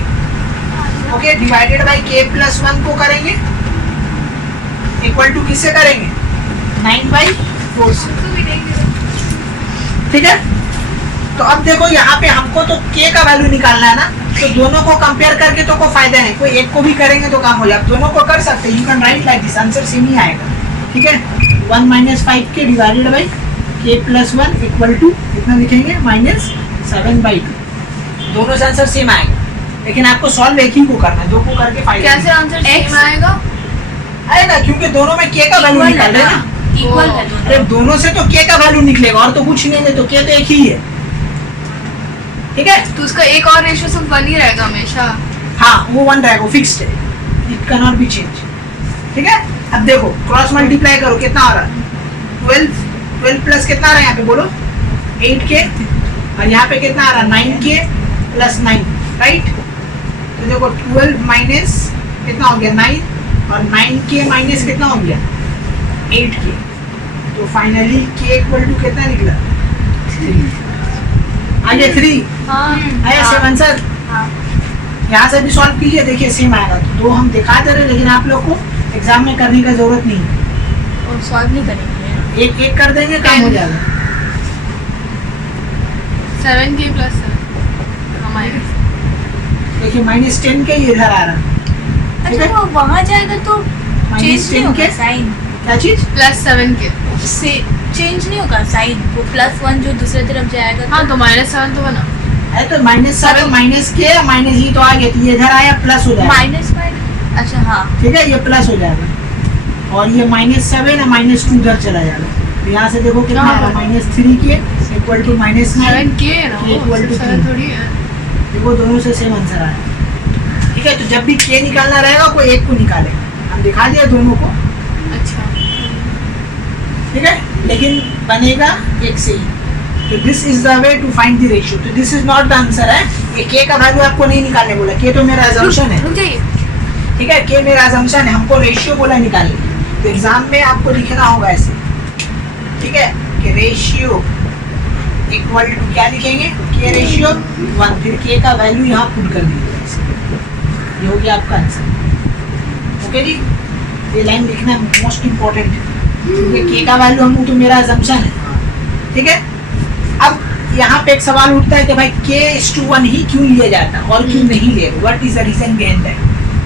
okay divided by K+1 को करेंगे इक्वल टू किससे करेंगे 9/4 से, ठीक है। तो अब देखो यहाँ पे हमको तो K का वैल्यू निकालना है ना, तो दोनों को कंपेयर करके तो कोई फायदा है, कोई एक को भी करेंगे तो काम हो जाए, दोनों को कर सकते हैं, you can write like this, answer same ही आएगा, ठीक है। 1 - 5K divided by K+1 equal to कितना लिखेंगे -7/2, दोनों से आंसर सेम आएगा, लेकिन आपको सॉल्व एक ही को करना है, दो को करके फायदा कैसे आंसर सेम आएगा? आएगा, क्योंकि दोनों में K का वैल्यू निकाल रहे हैं ना, इक्वल है अरे दोनों। दोनों से तो K का वैल्यू निकलेगा और तो कुछ नहीं है, तो K तो एक ही है, ठीक है। तो उसका एक और रेशियो सब 1 ही रहेगा हमेशा। हाँ वो 1 रहेगा, फिक्स्ड है, it can not be change, ठीक है। अब देखो क्रॉस मल्टीप्लाई करो कितना आ रहा है 12 प्लस कितना आ रहा है यहाँ पे बोलो 8K, और यहाँ पे कितना आ रहा है 9K + 9, राइट। तो देखो 12 माइनस कितना हो गया 9, और 9K माइनस कितना हो गया 8K, तो फाइनली के इक्वल टू कितना निकला 3 आगे 3 हाँ आया सेम आंसर। हाँ यहाँ से भी सॉल्व कीजिए, देखिए सेम आएगा। तो 2 हम दिखा दे रहे, लेकिन आप लोग को एग्जाम में करने का जरूरत नहीं है, और सॉल्व नहीं करेंगे। एक एक कर देंगे काम हो जाएगा। 7k plus 7 हमारे देखिए -10 के इधर आ रहा है, ठीक अच्छा है। वो वहाँ जाएगा तो चेंज नहीं -10 होगा के साइन क्या चीज plus 7k। से चेंज नहीं होगा साइन, वो +1 जो दूसरे तरफ जाएगा हाँ तो -7 तो बना। है तो -7 माइनस के माइनस ही तो आ गया, तो ये इधर आया प्लस हो जाएगा, माइनस माइनस। अच्छा हाँ ठीक है, ये प्लस हो जाएगा। और ये -7 और -2 उधर चला जाएगा। तो यहाँ से देखो कितना आ रहा है, -3 के इक्वल टू -9 7k है ना वो, Equal to 7 थोड़ी है। देखो दोनों से सेम आंसर आया, ठीक है। तो जब भी के निकालना रहेगा कोई एक को निकालेगा, हम दिखा दिया दोनों को, अच्छा ठीक है, लेकिन बनेगा एक से ही। तो this is the way to find the ratio. तो this is not the answer है, ये के का वैल्यू आपको नहीं निकालने बोला, के तो मेरा अजम्पशन है, रुक जाइए। ठीक है, के मेरा अजम्पशन है, हमको रेशियो बोला निकालने। तो एग्जाम में आपको लिखना होगा ऐसे, ठीक है, कि रेशियो इक्वल टू क्या लिखेंगे, के रेशियो 1, फिर के का वैल्यू यहाँ पुट कर दीजिएगा, ये हो गया आपका आंसर। ओके जी, ये लाइन लिखना मोस्ट इम्पोर्टेंट है, क्योंकि के का वैल्यू हमको तो मेरा अजम्पशन है, ठीक है। अब यहाँ पे एक सवाल उठता है कि भाई k/1 ही क्यों लिया जाता है और क्यों नहीं लिया, what is the reason behind that?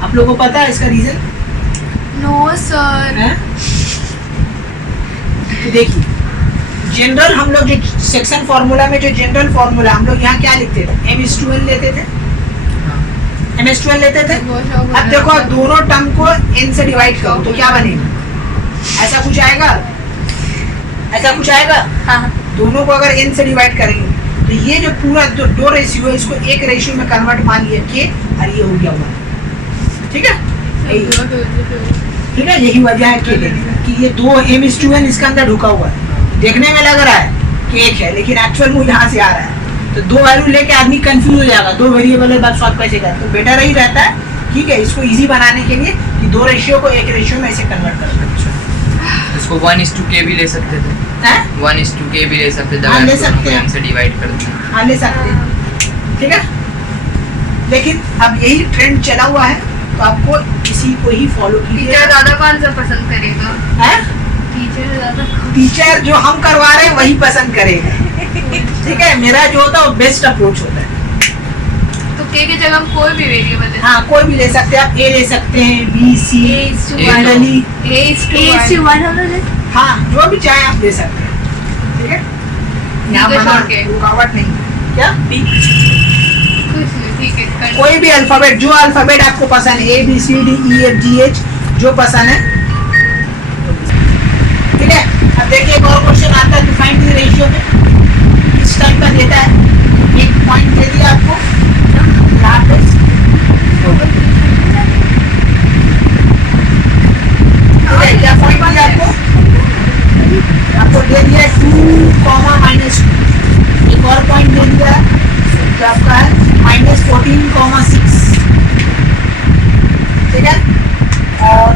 आप लोगों को पता है इसका रीजन नो सर। है? तो देखिए, जनरल हम लोग जो सेक्शन फार्मूला में जो जनरल फार्मूला हम लोग यहाँ क्या लिखते थे, m/2n लेते थे, m/2n लेते थे। अब देखो दोनों टर्म को n से डिवाइड करो तो क्या बनेगा, ऐसा कुछ आएगा, ऐसा कुछ आएगा। हाँ दोनों को अगर n से डिवाइड करेंगे तो ये जो पूरा जो 2 रेशियो है इसको एक रेशियो में कन्वर्ट मान लिया के, और ये हो गया 1, ठीक है, ठीक है। यही वजह है के लेने का, कि ये 2 m/2n इसके अंदर ढुका हुआ है, देखने में लग रहा है कि 1 है, लेकिन एक्चुअल में यहाँ से आ रहा है। तो 2 वैल्यू लेके आदमी कंफ्यूज हो जाएगा, 2 वेरिएबल है, बात सॉल्व कैसे करें। तो बेटर ही रहता है, ठीक है, इसको इजी बनाने के लिए कि 2 रेशियो को एक रेशियो में ऐसे कन्वर्ट कर सकते इसको 1:k भी ले सकते थे, हैं, 1:k भी ले सकते थे, हाँ, ले अगर सकते हैं। हम से डिवाइड करते हैं। हाँ ले सकते हैं, ठीक है। लेकिन अब यही ट्रेंड चला हुआ है, तो आपको इसी को ही फॉलो टीचर कीजिए। ज्यादा कौन सा पसंद करेगा? हैं? टीचर ज्यादा टीचर जो हम करवा रहे हैं वही पसंद करेगा, ठीक है। मेरा जो होता है वो बेस्ट अप्रोच होता है। तो के की जगह हम कोई भी वेरिएबल ले हाँ कोई भी ले सकते हैं, आप ए ले सकते हैं, बी सी फाइनली, A/1 हम लोग हाँ जो भी चाहे आप ले सकते हैं, ठीक है। यहाँ ठीक है, मना छोड़ के। रुकावट नहीं, क्या कुछ नहीं, ठीक है कर। कोई भी अल्फाबेट, जो अल्फाबेट आपको पसंद है, ABCDEFGH जो पसंद है, ठीक है। अब देखिए एक और क्वेश्चन आता है, टू फाइंड द रेशियो में इस टाइप का देता है, एक पॉइंट दे दिया आपको यहाँ पे, क्या पॉइंट दिया आपको दे दिया 2, -2, एक और पॉइंट दे दिया जो आपका है -14,6, ठीक है। और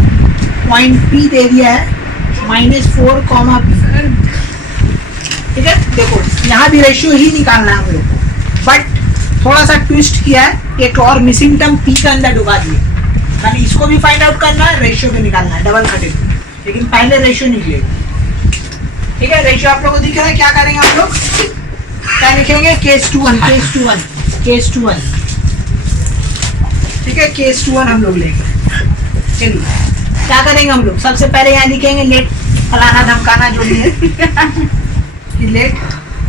पॉइंट P दे दिया है -4, ठीक है। देखो यहाँ भी रेशियो ही निकालना है हम लोग को, बट थोड़ा सा ट्विस्ट किया है, एक और मिसिंग टर्म P के अंदर डुबा दिए, यानी इसको भी फाइंड आउट करना है, रेशियो भी निकालना है, डबल कटिंग, लेकिन पहले रेशियो निकलेगा, ठीक है। रेशियो आप लोगों को दिख रहा है, क्या करेंगे हम लोग, क्या लिखेंगे, केस टू वन, ठीक है, केस2 हम लोग लेंगे। चलिए क्या करेंगे हम लोग, सबसे पहले यहाँ लिखेंगे लेट फलाना धमकाना जो भी है, कि let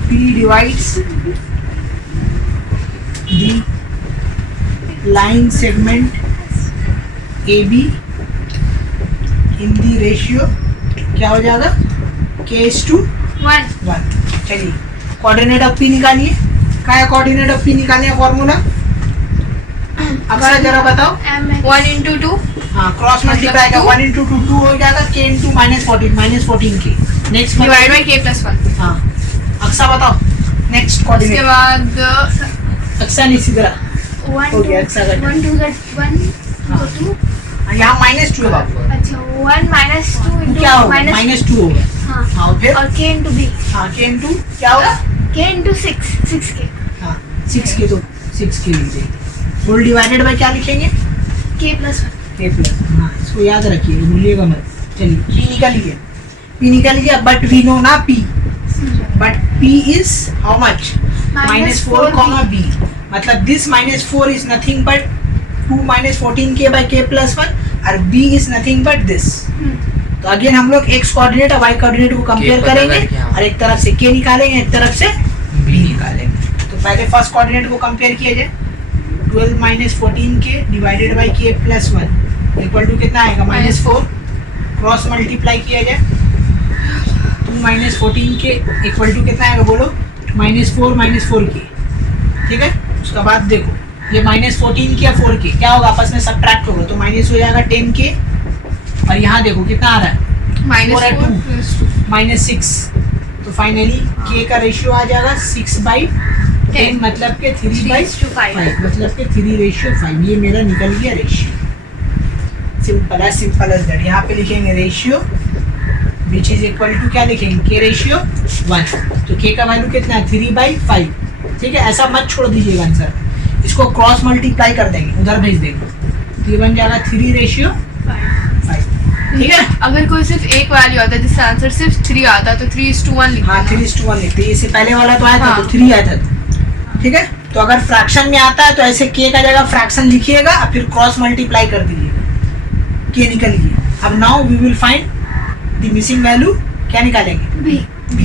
P divides the line segment AB in the ratio, क्या हो जाएगा, K/1। चलिए कोऑर्डिनेट ऑफ P निकालिए, क्या है कोऑर्डिनेट ऑफ P निकालने का फॉर्मूला, अक्सर जरा बताओ। 1 into 2 हाँ क्रॉस मल्टीप्लाई का 1 into 2 2 हो जाएगा, K into -14K। Next divide by k plus 1। हाँ अक्सा बताओ नेक्स्ट उसके कोऑर्डिनेट, बाद अक्सा नहीं सीधा हो गया, अक्सा का 1 2 1 2 यहाँ -2 है बाबू, अच्छा 1 -2 क्या होगा, -2 होगा, हाँ और फिर और k into b हाँ के इंटू क्या होगा k into 6k हाँ 6 के तो 6 के लीजिए होल डिवाइडेड बाय क्या लिखेंगे k plus 1 के प्लस हाँ इसको याद रखिए भूलिएगा मत चलिए पी निकाल लीजिए बट वी नो ना P but P is how much -4 comma B मतलब this -4 is nothing but 2 -14k by k plus 1 और b is nothing but this तो अगेन हम लोग x कोऑर्डिनेट और y कोऑर्डिनेट को कंपेयर पता करेंगे करके, हाँ। और एक तरफ से k निकालेंगे एक तरफ से बी निकालेंगे तो पहले फर्स्ट कोऑर्डिनेट को कंपेयर किया जाए 12 - 14k divided by k plus 1 equal to कितना आएगा -4 क्रॉस मल्टीप्लाई किया जाए 2 - 14k इक्वल टू कितना आएगा बोलो -4 4k ठीक है उसके बाद देखो ये -14k या 4k क्या होगा आपस में सब्ट्रैक्ट होगा तो माइनस हो जाएगा 10k और यहाँ देखो कितना आ रहा है -4 और two. plus 2 -6 तो फाइनली k का रेशियो आ जाएगा 6/10 मतलब के 3/5 मतलब के 3:5 ये मेरा निकल गया रेशियो सिंपल एज दैट यहाँ पे लिखेंगे ratio which is equal to क्या लिखेंगे k रेशियो 1 तो k का वैल्यू कितना है 3/5 ठीक है ऐसा मत छोड़ दीजिएगा आंसर इसको क्रॉस मल्टीप्लाई कर देंगे उधर भेज देंगे तो ये बन जाएगा 3:5 ठीक है अगर कोई सिर्फ एक वैल्यू आता है जिससे आंसर सिर्फ 3 आता तो 3:1 लिखते हाँ हैं 3:1 लिखते हैं इससे पहले वाला तो आया था हाँ। तो 3 आया था ठीक है तो अगर फ्रैक्शन में आता है तो ऐसे k का जगह फ्रैक्शन लिखिएगा और फिर क्रॉस मल्टीप्लाई कर दीजिएगा k निकल गया अब now we will find the missing value क्या निकालेंगे b b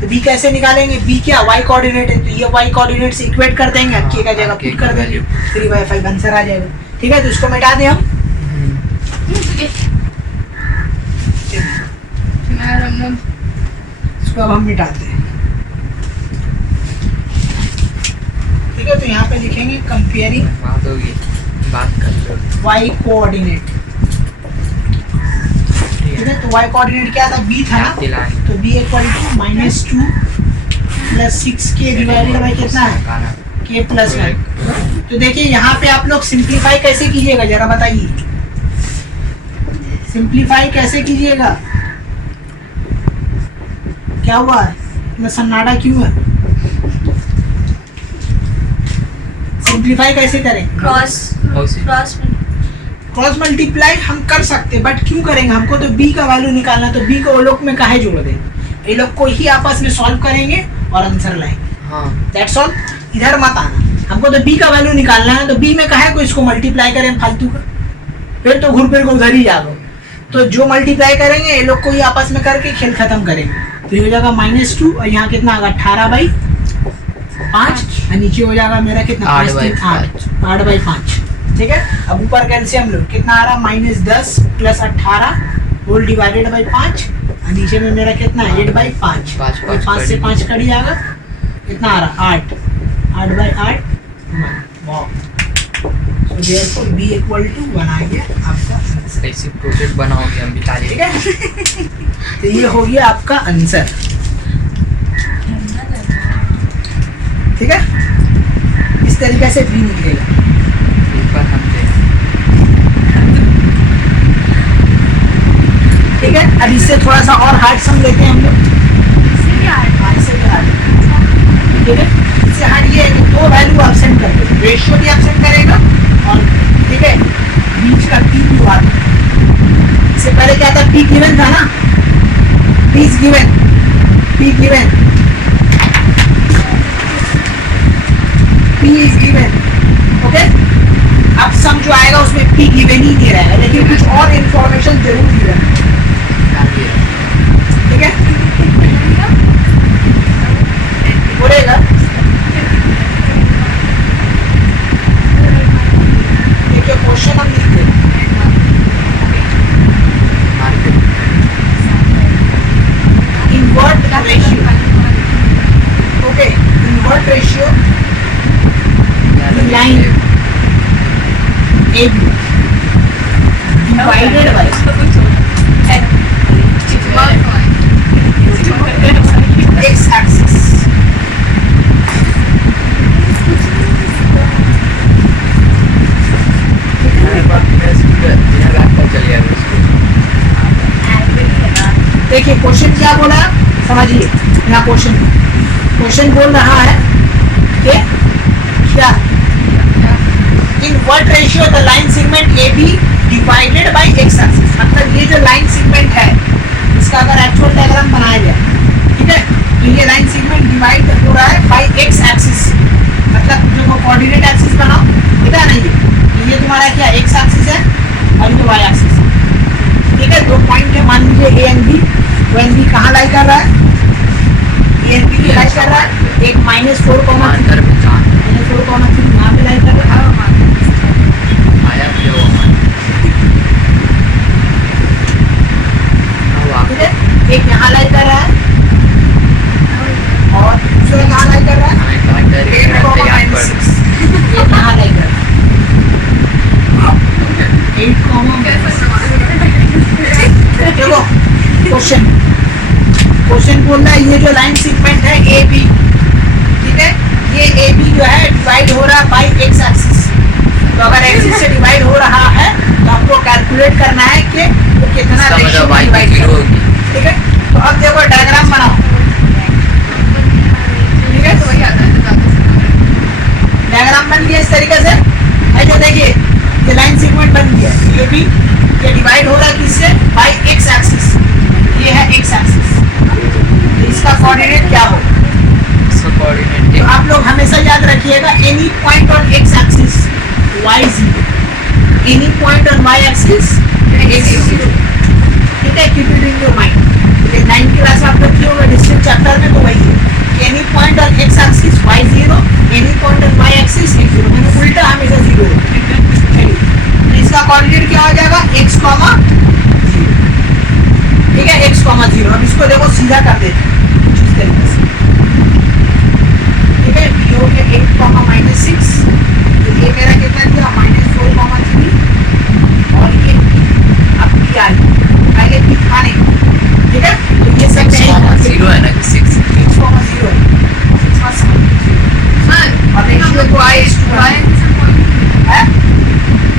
तो b कैसे निकालेंगे b क्या y कोऑर्डिनेट है तो ये y कोऑर्डिनेट से इक्वेट कर देंगे और k का जगह हाँ, k पुट कर का देंगे value। 3/5 आंसर आ जाएगा ठीक है तो इसको मिटा दें हम यार हम लोग इसको अब हम मिटाते हैं ठीक है तो यहाँ पे लिखेंगे कंपेयरिंग बात होगी बात कर लो y कोऑर्डिनेट ठीक है तो y कोऑर्डिनेट क्या था b था ना दिलाएंगे तो b equal to -2 plus 6k divided by कितना है k प्लस 1 तो देखिए यहाँ पे आप लोग सिंप्लीफाई कैसे कीजिएगा जरा बताइए सिंप्लीफाई कैसे कीजिएगा क्या हुआ इतना सन्नाटा क्यों है सिंप्लीफाई कैसे करें क्रॉस क्रॉस मल्टीप्लाई हम कर सकते बट क्यों करेंगे हमको तो b का वैल्यू निकालना तो b को वो लोग में काहे जोड़ देंगे ये लोग को ही आपस में सॉल्व करेंगे और आंसर लाएंगे हाँ दैट्स ऑल इधर मत आना हमको तो b का वैल्यू निकालना है तो b में काहे को इसको मल्टीप्लाई करें फालतू का फिर तो घूर फिर को उधर ही जाओ तो जो मल्टीप्लाई करेंगे ये लोग को ही आपस में करके खेल खत्म करेंगे तो ये हो जाएगा -2 और यहाँ कितना आएगा 18/5 और नीचे हो जाएगा मेरा कितना 8/5 ठीक है अब ऊपर कैल्शियम लो कितना आ रहा -10 प्लस 18 होल डिवाइडेड बाई 5 और नीचे में मेरा कितना है 8/5 पाँच, 5 से 5 कट जाएगा कितना आ रहा 8/8 so therefore b equal to 1 आ गया आपका आंसर ऐसे प्रोजेक्ट बनाओगे हम भी तारीफ ठीक है तो ये हो गया आपका आंसर ठीक है इस तरीके से b निकलेगा ऊपर हम थे ठीक है अब इससे थोड़ा सा और हार्ड सम लेते हैं हम लोग इससे भी hard। ठीक है इससे हार्ड ये है कि दो वैल्यू एब्सेंट कर दो रेशियो भी एब्सेंट करेगा और ठीक है बीच का p भी बात इससे पहले क्या था p गिवन था ना p is given p given p is given okay अब सम जो आएगा उसमें p गिवन ही दे रहा है लेकिन कुछ और इंफॉर्मेशन जरूर दे रहा है ठीक है बोलेगा देखिए क्वेश्चन हम लिखते हैं invert ratio okay invert ratio line AB divided by x axis देखिए क्वेश्चन क्या बोला, समझिए यहाँ क्वेश्चन बोल रहा है कि क्या in what ratio the line segment A B divided by X axis, मतलब ये जो लाइन सेगमेंट है इसका अगर एक्चुअल डायग्राम बनाया जाए, ठीक है, तो ये लाइन सेगमेंट डिवाइड हो रहा है बाय एक्स एक्सिस, मतलब जो कोऑर्डिनेट एक्सिस बनाओ, पता है नहीं, ये तुम्हारा क्या एक्स एक्सिस है और ये वाई एक्सिस, ठीक है। दो पॉइंट है, मान लीजिए ए एंड बी, वो एंड बी कहाँ लाई कर रहा है, ए एंड बी लाई कर रहा है, एक -4, अंदर में जान -4, यहाँ पे लाई कर रहा है, आया क्या वो मान ठीक है, एक यहाँ लाई कर रहा है और दूसरा कहाँ लाई कर रहा है, हमें कहा डर ये कहाँ लाई कर रहा है, 8, देखो क्वेश्चन बोल रहा है ये जो लाइन सेगमेंट है ए बी, ठीक है, ये ए बी जो है डिवाइड हो रहा है बाई एक्स एक्सिस, तो अगर एक्सिस से डिवाइड हो रहा है तो आपको कैलकुलेट करना है कि वो कितना रेशियो में डिवाइड कर रहा है, ठीक है। तो अब देखो डायग्राम बनाओ, ठीक है, तो वही आता है तो डायग्राम बन गया इस तरीके से, है जो देखिए ये लाइन सेगमेंट बन गया ए बी, ये डिवाइड हो रहा है किससे, बाई एक्स एक्सिस, ये है एक्स एक्सिस, तो इसका कोऑर्डिनेट क्या होगा, इसका कोऑर्डिनेट तो आप लोग हमेशा याद रखिएगा any point on x axis y 0, any point on y axis x 0, ठीक है, keep it in your mind, ये 9th क्लास आप लोग किए होंगे डिस्ट्रिक्ट चैप्टर में, तो वही है any point on x axis y 0, any point on y axis x 0, मैंने उल्टा हमेशा 0 तो इसका कोऑर्डिनेट क्या हो जाएगा x, 0, ठीक है, x, 0। अब इसको देखो सीधा कर देते हैं इस तरीके से, ठीक है, ये हो गया 8, -6, तो ये मेरा कितना दिया -4, 3 और ये अब p आ गया, पहले p था नहीं, ठीक है, तो ये सब जीरो है ना, 6 0 है, 6 और रेशियो को y है,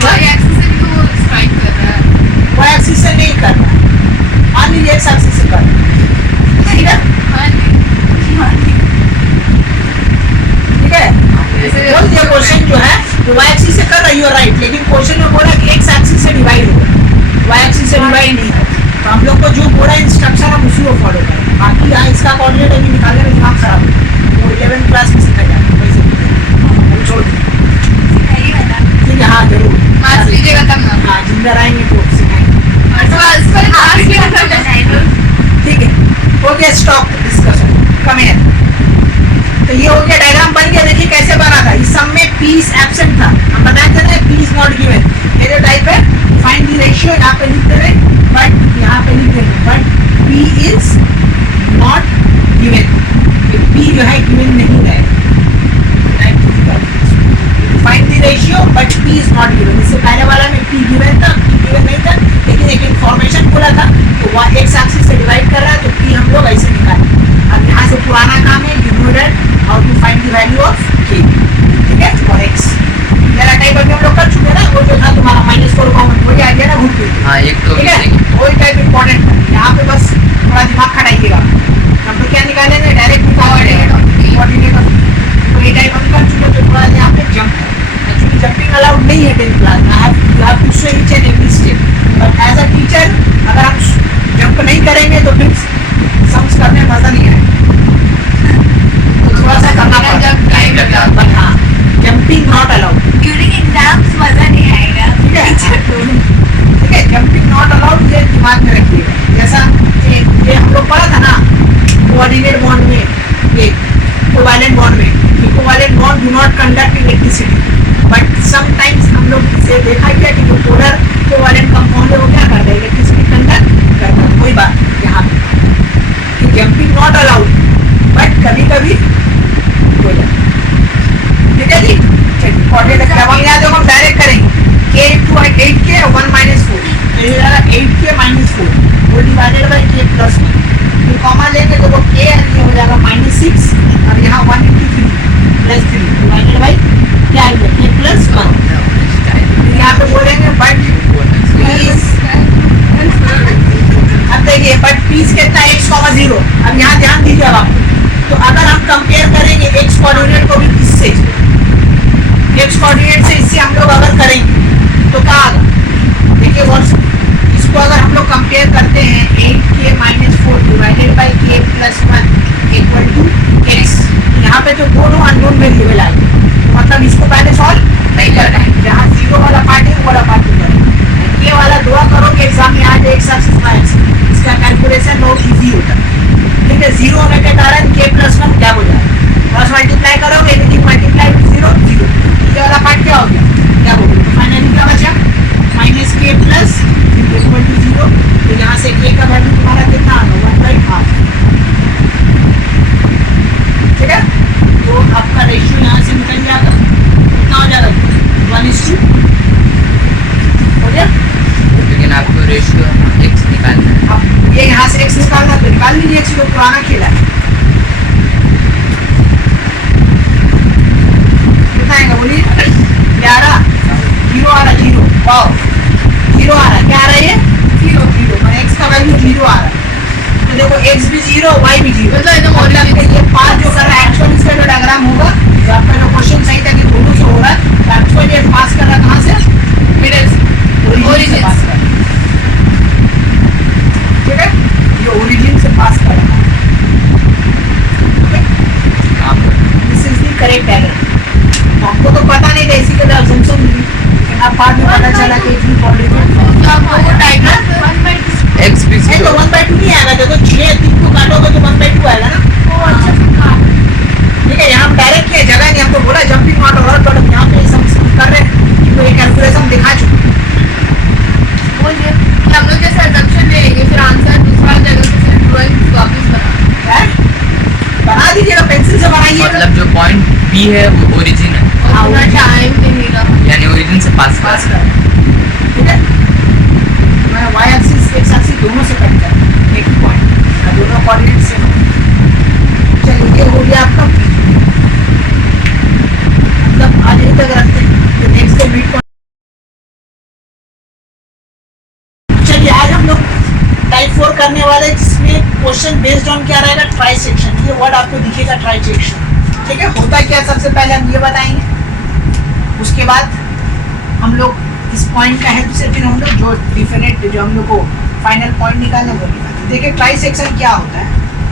एक्सिस से भी तो स्ट्राइक कर रहा है, y एक्सिस से नहीं करना, मान लीजिए x एक्सिस से करना, ठीक है, ठीक है, बोल दिया क्वेश्चन जो है तो y एक्सिस से कर रही हो, राइट, लेकिन क्वेश्चन में बोला कि x एक्सिस से डिवाइड होगा, y एक्सिस से डिवाइड नहीं होगा, तो हम लोग को जो बोला इंस्ट्रक्शन हम उसी को फॉलो करें, बाकी यहाँ इसका कोऑर्डिनेट अभी निकालने में दिमाग खराब है, वो 11th क्लास में सीखा जाए, वैसे छोड़ दीजिए, ठीक है, हाँ जरूर मार्क्स लीजिएगा तब ना, हाँ जिंदा रहेंगे तो सिखाएंगे, ठीक है, हो गया स्टॉप डिस्कशन, कम हियर। तो ये हो गया डायग्राम बन गया, देखिए कैसे बना था, इस सब में p इज एब्सेंट था, हम बताए थे ना p इज नॉट गिवन, ये जो टाइप है फाइंड द रेशियो, यहाँ पे लिख दे रहे बट यहाँ पे लिख दे रहे but p is not given, p जो है गिवन नहीं है, find the ratio but p is not given, इससे पहले वाला में p गिवन था, p गिवन नहीं था, लेकिन एक इन्फॉर्मेशन बोला था तो वह एक्स एक्सिस से डिवाइड कर रहा है, तो p हम लोग ऐसे निकालें। अब यहाँ से पुराना काम है, you know that how to find the value of k, ठीक है, और x मेरा टाइप अभी हम लोग कर चुके ना, वो जो था तुम्हारा -4 कॉमन वो आ गया ना घूम के, हाँ एक तो ठीक है, वही टाइप इंपॉर्टेंट है, यहाँ पे बस थोड़ा दिमाग खटाइएगा, हम तो क्या निकालेंगे डायरेक्ट कोऑर्डिनेट, तो ये टाइप हम कर चुके, तो थोड़ा यहाँ पे जंप है, एक्चुअली जंपिंग अलाउड नहीं है 10th क्लास में, you have to show each and every step, but as a teacher अगर हम जंप नहीं करेंगे तो फिर सम्स करने में मजा नहीं आएगा, तो थोड़ा सा करना पड़ेगा, जब टाइम लगा, बट हाँ jumping not allowed, during exams मजा नहीं आएगा, ठीक है, ठीक है, जंपिंग नॉट अलाउड, ये दिमाग में रखिएगा, जैसा ये हम लोग पढ़ा था ना कोऑर्डिनेट बॉन्ड में, ये कोवैलेंट बॉन्ड में, covalent bond do not conduct electricity, but sometimes हम लोग से देखा गया कि जो पोलर कोवैलेंट कंपाउंड है वो क्या करता है, इलेक्ट्रिसिटी कंडक्ट करता है, वही बात यहाँ पे जंपिंग नॉट अलाउड, बट कभी कभी हो जाता है, ठीक है जी, कोऑर्डिनेट देखो हम डायरेक्ट करेंगे k × 8k 1 - 4, तो ये जाएगा 8k - 4 वो डिवाइडेड बाय k + 1, तो कॉमा लेंगे तो वो k ये हो जाएगा -6 और यहाँ 1 × 3 + 3 डिवाइडेड बाय क्या आएगा k + 1, यहाँ पे बोलेंगे बट अब देखिए बट पीस कितना है x,0। अब यहाँ ध्यान दीजिए अब आप, तो अगर हम कंपेयर करेंगे x कोऑर्डिनेट को भी इससे, x कोऑर्डिनेट से इससे हम लोग अगर करेंगे तो क्या आएगा, देखिए व्हाट्स, इसको अगर हम लोग कंपेयर करते हैं 8k - 4 divided by k + 1 equal to x, यहाँ पे तो दोनों अननोन वेरिएबल आए, मतलब इसको पहले सॉल्व नहीं करना है, जहाँ जीरो वाला पार्ट है वो वाला पार्ट करें, ये वाला दुआ करोगे एग्जाम में आज x एक्सिस y एक्सिस, इसका कैलकुलेशन बहुत इजी होता है, ठीक है। जीरो होने के कारण k + 1 क्या हो जाएगा, क्रॉस मल्टीप्लाई करोगे, एनीथिंग मल्टीप्लाई विद 0 0, ये वाला पार्ट क्या हो गया, क्या हो गया, फाइनली क्या बचा -k + इक्वल टू 0, तो यहाँ से k का वैल्यू तुम्हारा कितना आ गया 1/2, ठीक है। तो आपका रेशियो यहाँ से निकल जाएगा, कितना हो जाएगा 1:2, हो गया। लेकिन आपको रेशियो x निकालना है। अब ये यहाँ से x निकालना तो निकाल लीजिए, x को पुराना खेला है, कितना आएगा बोलिए 11, 0 आ रहा, 0, वाओ 0 आ रहा, क्या आ रहा है ये 0 0, और x का वैल्यू 0 आ रहा है, तो देखो x भी 0 y भी 0, मतलब एकदम मतलब कि ये पास जो कर रहा है एक्चुअली इसका जो डायग्राम होगा, जो आपका जो क्वेश्चन सही था कि दोनों से हो रहा है, तो एक्चुअली ये पास कर रहा है कहाँ से, मिडिल ओरिजिन से पास कर रहा है, ठीक है, ये ओरिजिन से पास कर रहा है, this is the correct diagram. तो हमको तो पता नहीं था, इसी के लिए अजम्पशन दी, लेकिन अब बाद में पता चला कि इतनी कोऑर्डिनेट आप वो डायग्राम x भी नहीं, तो 1/2 नहीं आएगा, देखो 6 3 को काटोगे तो 1/2 आएगा ना, ठीक है। यहाँ हम डायरेक्ट किए, जगह नहीं हमको बोला जंपिंग नॉट और बट यहाँ पे सब कर रहे हैं, क्योंकि ये कैलकुलेशन दिखा चुके बोलिए कि हम लोग जैसे assumption ले लेंगे, फिर आंसर दूसरा जगह से फिर ड्राइंग वापस बना हैं, बना दीजिएगा, पेंसिल से बनाइए, मतलब जो पॉइंट P है वो ओरिजिन है, और पूरा टाइम नहीं रहा। यानी ओरिजिन से पास पास कर। कर, ठीक है। मैं y एक्सिस x एक्सिस दोनों से कट कर एक पॉइंट, दोनों कोऑर्डिनेट सेम हो, चलिए ये हो गया आपका P, मतलब आज यहीं तक रखते हैं, तो नेक्स्ट के मिड पॉइंट। चलिए आज हम लोग टाइप 4 करने वाले, जिसमें क्वेश्चन बेस्ड ऑन क्या रहेगा, ट्राई सेक्शन, ये वर्ड आपको दिखेगा ट्राई सेक्शन, ठीक है। होता क्या, सबसे पहले हम ये बताएंगे, उसके बाद हम लोग इस पॉइंट का हेल्प से फिर हम लोग जो डिफिनेट जो हम लोग को फाइनल पॉइंट निकालना वो निकालते। देखिए ट्राई सेक्शन क्या होता है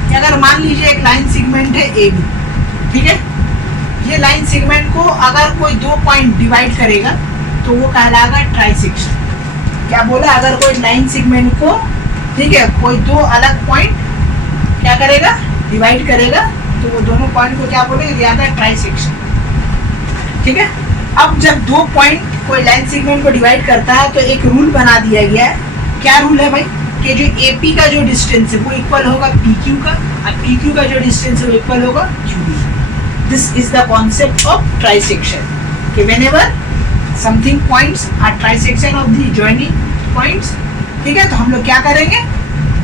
कि अगर मान लीजिए एक लाइन सेगमेंट है ए बी, ठीक है, ये लाइन सेगमेंट को अगर कोई 2 पॉइंट डिवाइड करेगा तो वो कहलाएगा ट्राई सेक्शन। क्या बोला, अगर कोई लाइन सेगमेंट को, ठीक है, कोई 2 अलग पॉइंट क्या करेगा, डिवाइड करेगा, तो वो दोनों पॉइंट को क्या बोलेंगे, याद है ट्राई सेक्शन, ठीक है। अब जब 2 पॉइंट कोई लाइन सेगमेंट को डिवाइड करता है तो एक रूल बना दिया गया है, क्या रूल है भाई, कि जो AP का जो डिस्टेंस है वो इक्वल होगा PQ का, और PQ का जो डिस्टेंस है वो इक्वल होगा QB। This is the concept of trisection, कि whenever something points are trisection of the joining points, ठीक है, तो हम लोग क्या करेंगे,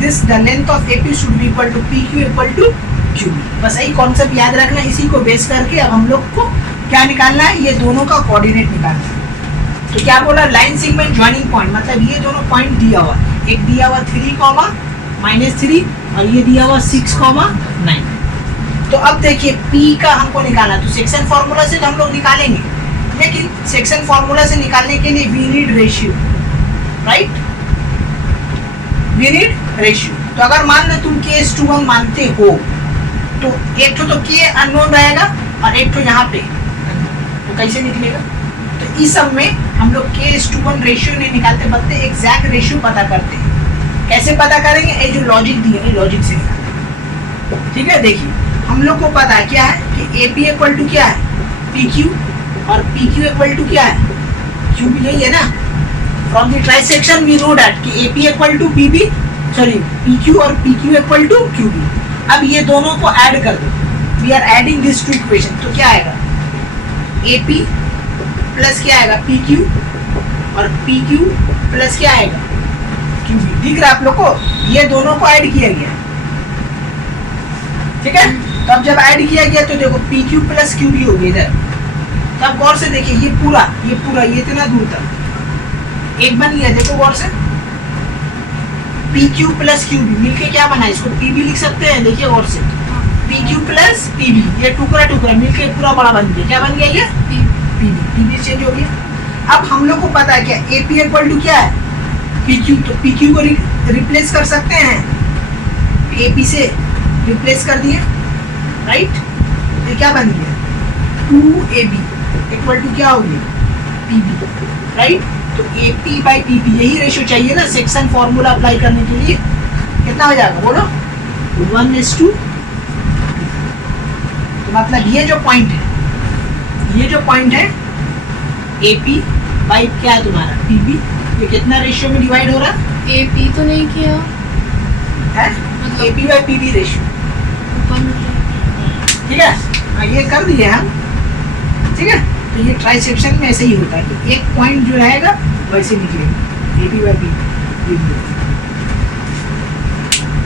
this the length of AP should be equal to PQ equal to QB। बस यही कॉन्सेप्ट याद रखना, इसी को बेस करके अब हम लोग को क्या निकालना है, ये दोनों का कोऑर्डिनेट निकालना है। तो क्या बोला, लाइन सेगमेंट जॉइनिंग पॉइंट, मतलब ये दोनों पॉइंट दिया हुआ, एक दिया हुआ 3, -3 और ये दिया हुआ 6, 9। तो अब देखिए P का हमको निकालना, तो सेक्शन फॉर्मूला से तो हम लोग निकालेंगे, लेकिन सेक्शन फॉर्मूला से निकालने के लिए we need ratio, right, we need ratio. तो अगर मान लो तुम K:1 मानते हो, तो एक तो K अननोन रहेगा और एक तो यहाँ पे, तो कैसे निकलेगा, तो इस सब में हम लोग K:1 रेशियो नहीं निकालते, बल्कि एग्जैक्ट रेशियो पता करते हैं। कैसे पता करेंगे, ये जो लॉजिक दिए है लॉजिक से निकालते, ठीक है। देखिए हम लोग को पता है क्या है कि AP इक्वल टू क्या है PQ, और PQ इक्वल टू क्या है QB, यही है ना। From the trisection we know that कि AP equal to PB, sorry PQ और PQ इक्वल टू QB। अब ये दोनों को ऐड कर दो, we are adding this to equation, तो क्या आएगा, AP प्लस क्या आएगा PQ, और PQ प्लस क्या आएगा QB। दिख रहा है आप लोग को, ये दोनों को ऐड किया गया, ठीक है। तो अब जब ऐड किया गया तो देखो PQ प्लस QB हो गया इधर। तो अब गौर से देखिए, ये पूरा ये इतना दूर तक एक बन गया, देखो गौर से, P Q plus Q B मिलके क्या बना, इसको पी बी लिख सकते हैं, देखिए और से P Q plus P B, ये टुकड़ा टुकड़ा मिलके पूरा बड़ा बन गया, क्या बन गया ये पी बी चेंज हो गया। अब हम लोग को पता है क्या ए पी इक्वल टू क्या है पी क्यू, तो पी क्यू को रिप्लेस कर सकते हैं, ए पी से रिप्लेस कर दिए, राइट। ये क्या बन गया 2ab इक्वल टू क्या हो गया pb, राइट। तो ap बाई pp यही रेशियो चाहिए ना सेक्शन फॉर्मूला अप्लाई करने के लिए, कितना हो जाएगा बोलो 1:2। तो मतलब ये जो पॉइंट है ap बाई क्या है तुम्हारा pb, ये कितना रेशियो में डिवाइड हो रहा है, ए पी तो नहीं किया मतलब ap बाई pb रेशियो, ऊपर में ठीक है। हाँ, ये कर दिए हम, ठीक है। तो ये ट्राइसेक्शन में ऐसे ही होता है कि एक पॉइंट जो रहेगा वैसे निकलेगा, ए बी बाई बी।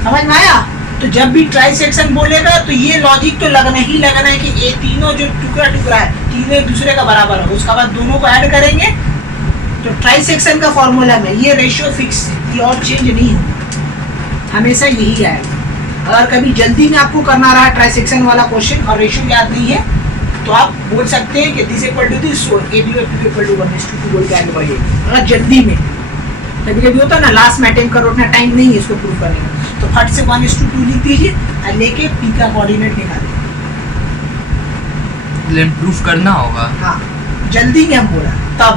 समझ में आया। तो जब भी ट्राइसेक्शन बोलेगा तो ये लॉजिक तो लगना ही लगना है कि ये तीनों जो टुकड़ा टुकड़ा है तीनों एक दूसरे का बराबर हो, उसके बाद दोनों को ऐड करेंगे। तो ट्राइसेक्शन का फॉर्मूला में ये रेशियो फिक्स है, ये और चेंज नहीं होगा, हमेशा यही आएगा। अगर कभी जल्दी में आपको करना रहा ट्राइसेक्शन वाला क्वेश्चन और रेशियो याद नहीं है तो आप बोल सकते हैं कि this equal to this, so A B by P equal to 1:2 बोल के आगे बढ़िए। अगर जल्दी में कभी कभी होता है ना लास्ट में अटेम्प्ट करो, उतना टाइम नहीं है इसको प्रूव करने का, तो फट से 1:2 लिख दीजिए और लेके पी का कोऑर्डिनेट निकालिए। प्रूफ करना होगा। हाँ, जल्दी में हम बोला तब।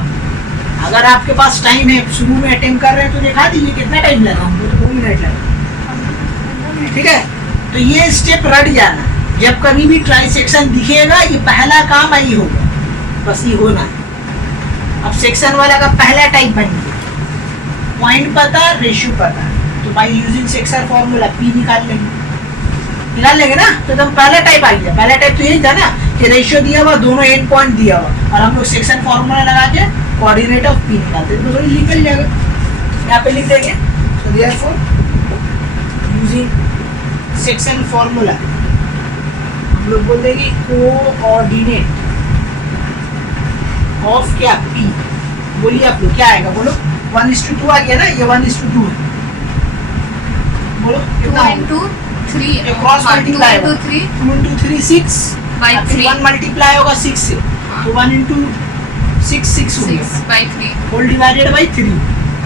अगर आपके पास टाइम है, शुरू में अटेम्प्ट कर रहे हैं तो दिखा दीजिए कितना टाइम लगा, हमको तो 2 मिनट लगा, ठीक है। तो ये स्टेप रट जाना, जब कभी भी ट्राइसेक्शन दिखेगा ये पहला काम आई होगा, बस ये होना है। अब सेक्शन वाला का पहला टाइप बन गया, पॉइंट पता, रेशियो पता, तो by using section formula P निकाल लेंगे ना। तो एकदम पहला टाइप आ गया। पहला टाइप तो यही था ना कि रेशियो दिया हुआ, दोनों एंड पॉइंट दिया हुआ और हम लोग सेक्शन फॉर्मूला लगा के कोऑर्डिनेट ऑफ पी निकालते, तो वही निकल जाएगा। यहाँ पे लिख देंगे, तो देयरफॉर यूजिंग सेक्शन फॉर्मूला हम लोग बोल देंगे कोऑर्डिनेट ऑफ क्या पी। बोलिए आप लोग क्या आएगा, बोलो 1:2 आ गया ना, ये 1:2 है, बोलो 2 into 3 cross multiply 2 into 3 2 into 3 6 by 3 1 multiply होगा 6 से, तो 1 into 6 हो गया 6 by 3 होल डिवाइडेड बाई 3,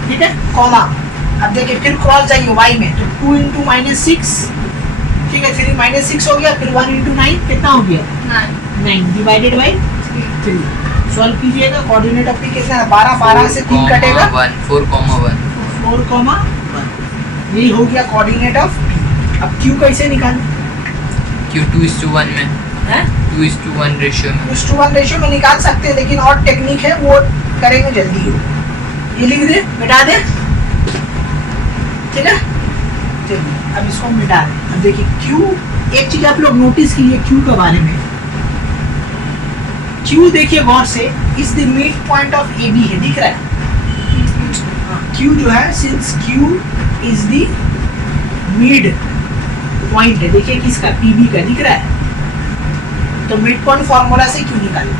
ठीक है, कॉमा। अब देखिए फिर क्रॉस जाइए y में, तो 2 into -6, ठीक है, 3 -6 हो गया, फिर 1 into 9 कितना हो गया 9 डिवाइडेड बाई 3। सॉल्व कीजिएगा, कोऑर्डिनेट ऑफ पी कितना है 12 से 3 कटेगा 4,1 4,1, यही हो गया कोऑर्डिनेट ऑफ पी। अब q कैसे निकालें, Q 2:1 में हैं 2:1 रेशियो में 2:1 रेशियो में निकाल सकते हैं, लेकिन और टेक्निक है वो करेंगे जल्दी हो। ये लिख दे, मिटा दे, ठीक है। चलिए अब इसको मिटा दें। अब देखिए Q, एक चीज आप लोग नोटिस कीजिए Q के बारे में। Q देखिए गौर से, is the mid point of AB है, दिख रहा है। Q जो है, since Q is the mid point है, देखिए किसका PB का दिख रहा है, तो मिड पॉइंट फॉर्मूला से Q निकालें,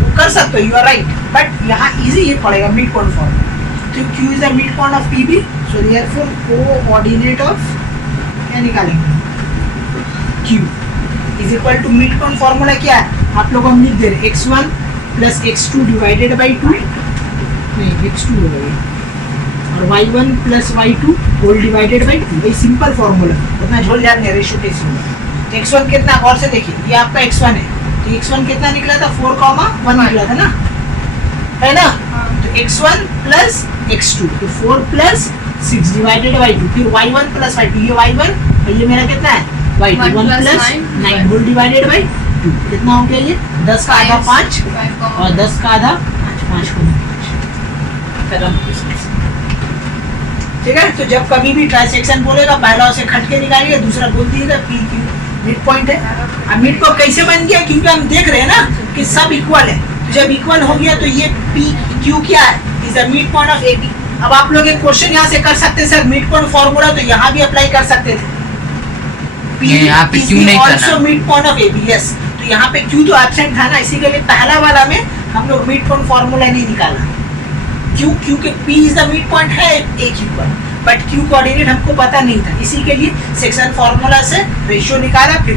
वो कर सकते हो, यू आर राइट, बट यहाँ इजी ये पड़ेगा मिड पॉइंट फॉर्मूला। तो Q is the mid point of PB, so therefore coordinate of क्या निकालेंगे Q is equal to mid point formula क्या है, आप लोग हम लिख दे रहे x1 plus x2 divided by 2, नहीं x2 हो गया, और y1 plus y2 whole divided by 2, भाई सिंपल फॉर्मूला, उतना झोल जाने रेशियो टेस्ट होगा। x1 कितना, और से देखिए ये आपका x1 है, तो x1 कितना निकला था 4,1 निकला था ना, है ना। तो x1 प्लस x2, तो 4 प्लस 6 डिवाइडेड बाई 2, फिर y1 प्लस y2, ये y1 और ये मेरा कितना है y2, 1 plus 9 whole divided by 2, कितना हो गया ये 10 का आधा 5 और 10 का आधा 5 को 5, ठीक है। तो जब कभी भी ट्राइसेक्शन बोलेगा पहला उसे खट के निकालिए, दूसरा बोल दिएगा पी क्यू मिड पॉइंट है। अब मिड को कैसे बन गया, क्योंकि हम देख रहे हैं ना कि सब इक्वल है, तो जब इक्वल हो गया तो ये पी क्यू क्या है, is the mid point of AB। अब आप लोग एक क्वेश्चन यहाँ से कर सकते हैं, सर मिड पॉइंट फॉर्मूला तो यहाँ भी अप्लाई कर सकते थे, यहाँ पे क्यों नहीं करना, mid point of AB, yes. तो यहाँ पे क्यू तो एब्सेंट था ना, इसी के लिए पहला वाला में हम लोग मिड पॉइंट फॉर्मूला नहीं निकाला, क्यों, क्योंकि P is the mid point है एक ही पर। बट क्यू कोऑर्डिनेट हमको पता नहीं था, इसी के लिए सेक्शन फॉर्मूला से रेशियो निकाला फिर।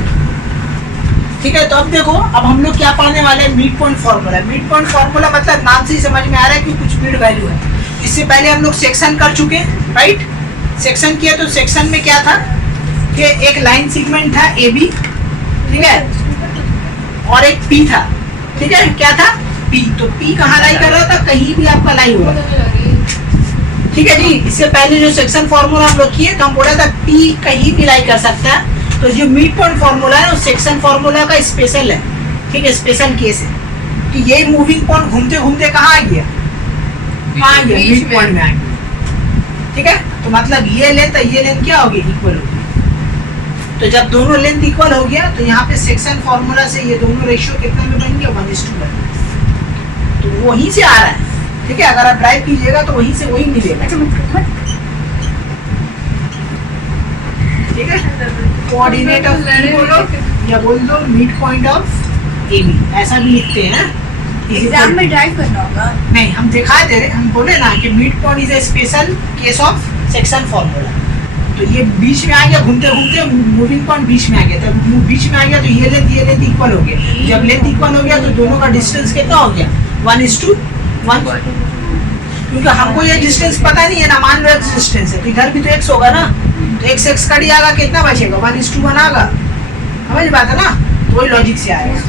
ठीक है, तो अब देखो, अब हम लोग क्या पढ़ने वाले हैं, mid point formula. Mid point formula मतलब नाम से ही समझ में आ रहा है कि कुछ मिड वैल्यू है। इससे पहले हम लोग सेक्शन कर चुके हैं, राइट। सेक्शन किया तो सेक्शन में क्या था कि एक लाइन सेगमेंट था ए बी, ठीक है, और एक पी था, ठीक है, क्या था पी। तो पी कहाँ लाई कर रहा था, कहीं भी आपका लाई हुआ, ठीक है जी। इससे पहले जो सेक्शन फॉर्मूला हम लोग किए तो हम बोला था पी कहीं भी लाई कर सकता है। तो जो मिड पॉइंट फॉर्मूला है वो सेक्शन फॉर्मूला का स्पेशल है, ठीक है, स्पेशल केस है कि ये मूविंग पॉइंट घूमते घूमते कहाँ आ गया, कहाँ आ गया, मिड पॉइंट में आ गया, ठीक है। तो मतलब ये लेंथ ये लेंथ क्या होगी, इक्वल होगी। तो जब दोनों लेंथ इक्वल हो गया तो यहाँ पे सेक्शन फॉर्मूला से ये दोनों रेशियो कितना में बन गया, 1:1। तो वहीं से आ रहा है, ठीक है। अगर आप ड्राइव कीजिएगा तो वहीं से वही मिलेगा, ठीक है। कोऑर्डिनेट ऑफ पी बोलो या बोल दो mid point of A B, ऐसा भी लिखते हैं। एग्जाम में ड्राइव करना होगा? नहीं, हम दिखा दे रहे, हम बोले ना कि mid point is a special case of section formula. तो ये बीच में आ गया, घूमते घूमते मूविंग पॉइंट बीच में आ गया, तब बीच में आ गया तो ये लेंथ इक्वल हो गया। जब लेंथ इक्वल हो गया तो दोनों का डिस्टेंस कितना हो गया, 1:1। क्योंकि हमको ये डिस्टेंस पता नहीं है ना, मान लो x डिस्टेंस है तो इधर भी तो x होगा ना, तो x कट जाएगा, कितना बचेगा, 1:1 आएगा। समझ बात है ना, तो वही लॉजिक से आएगा।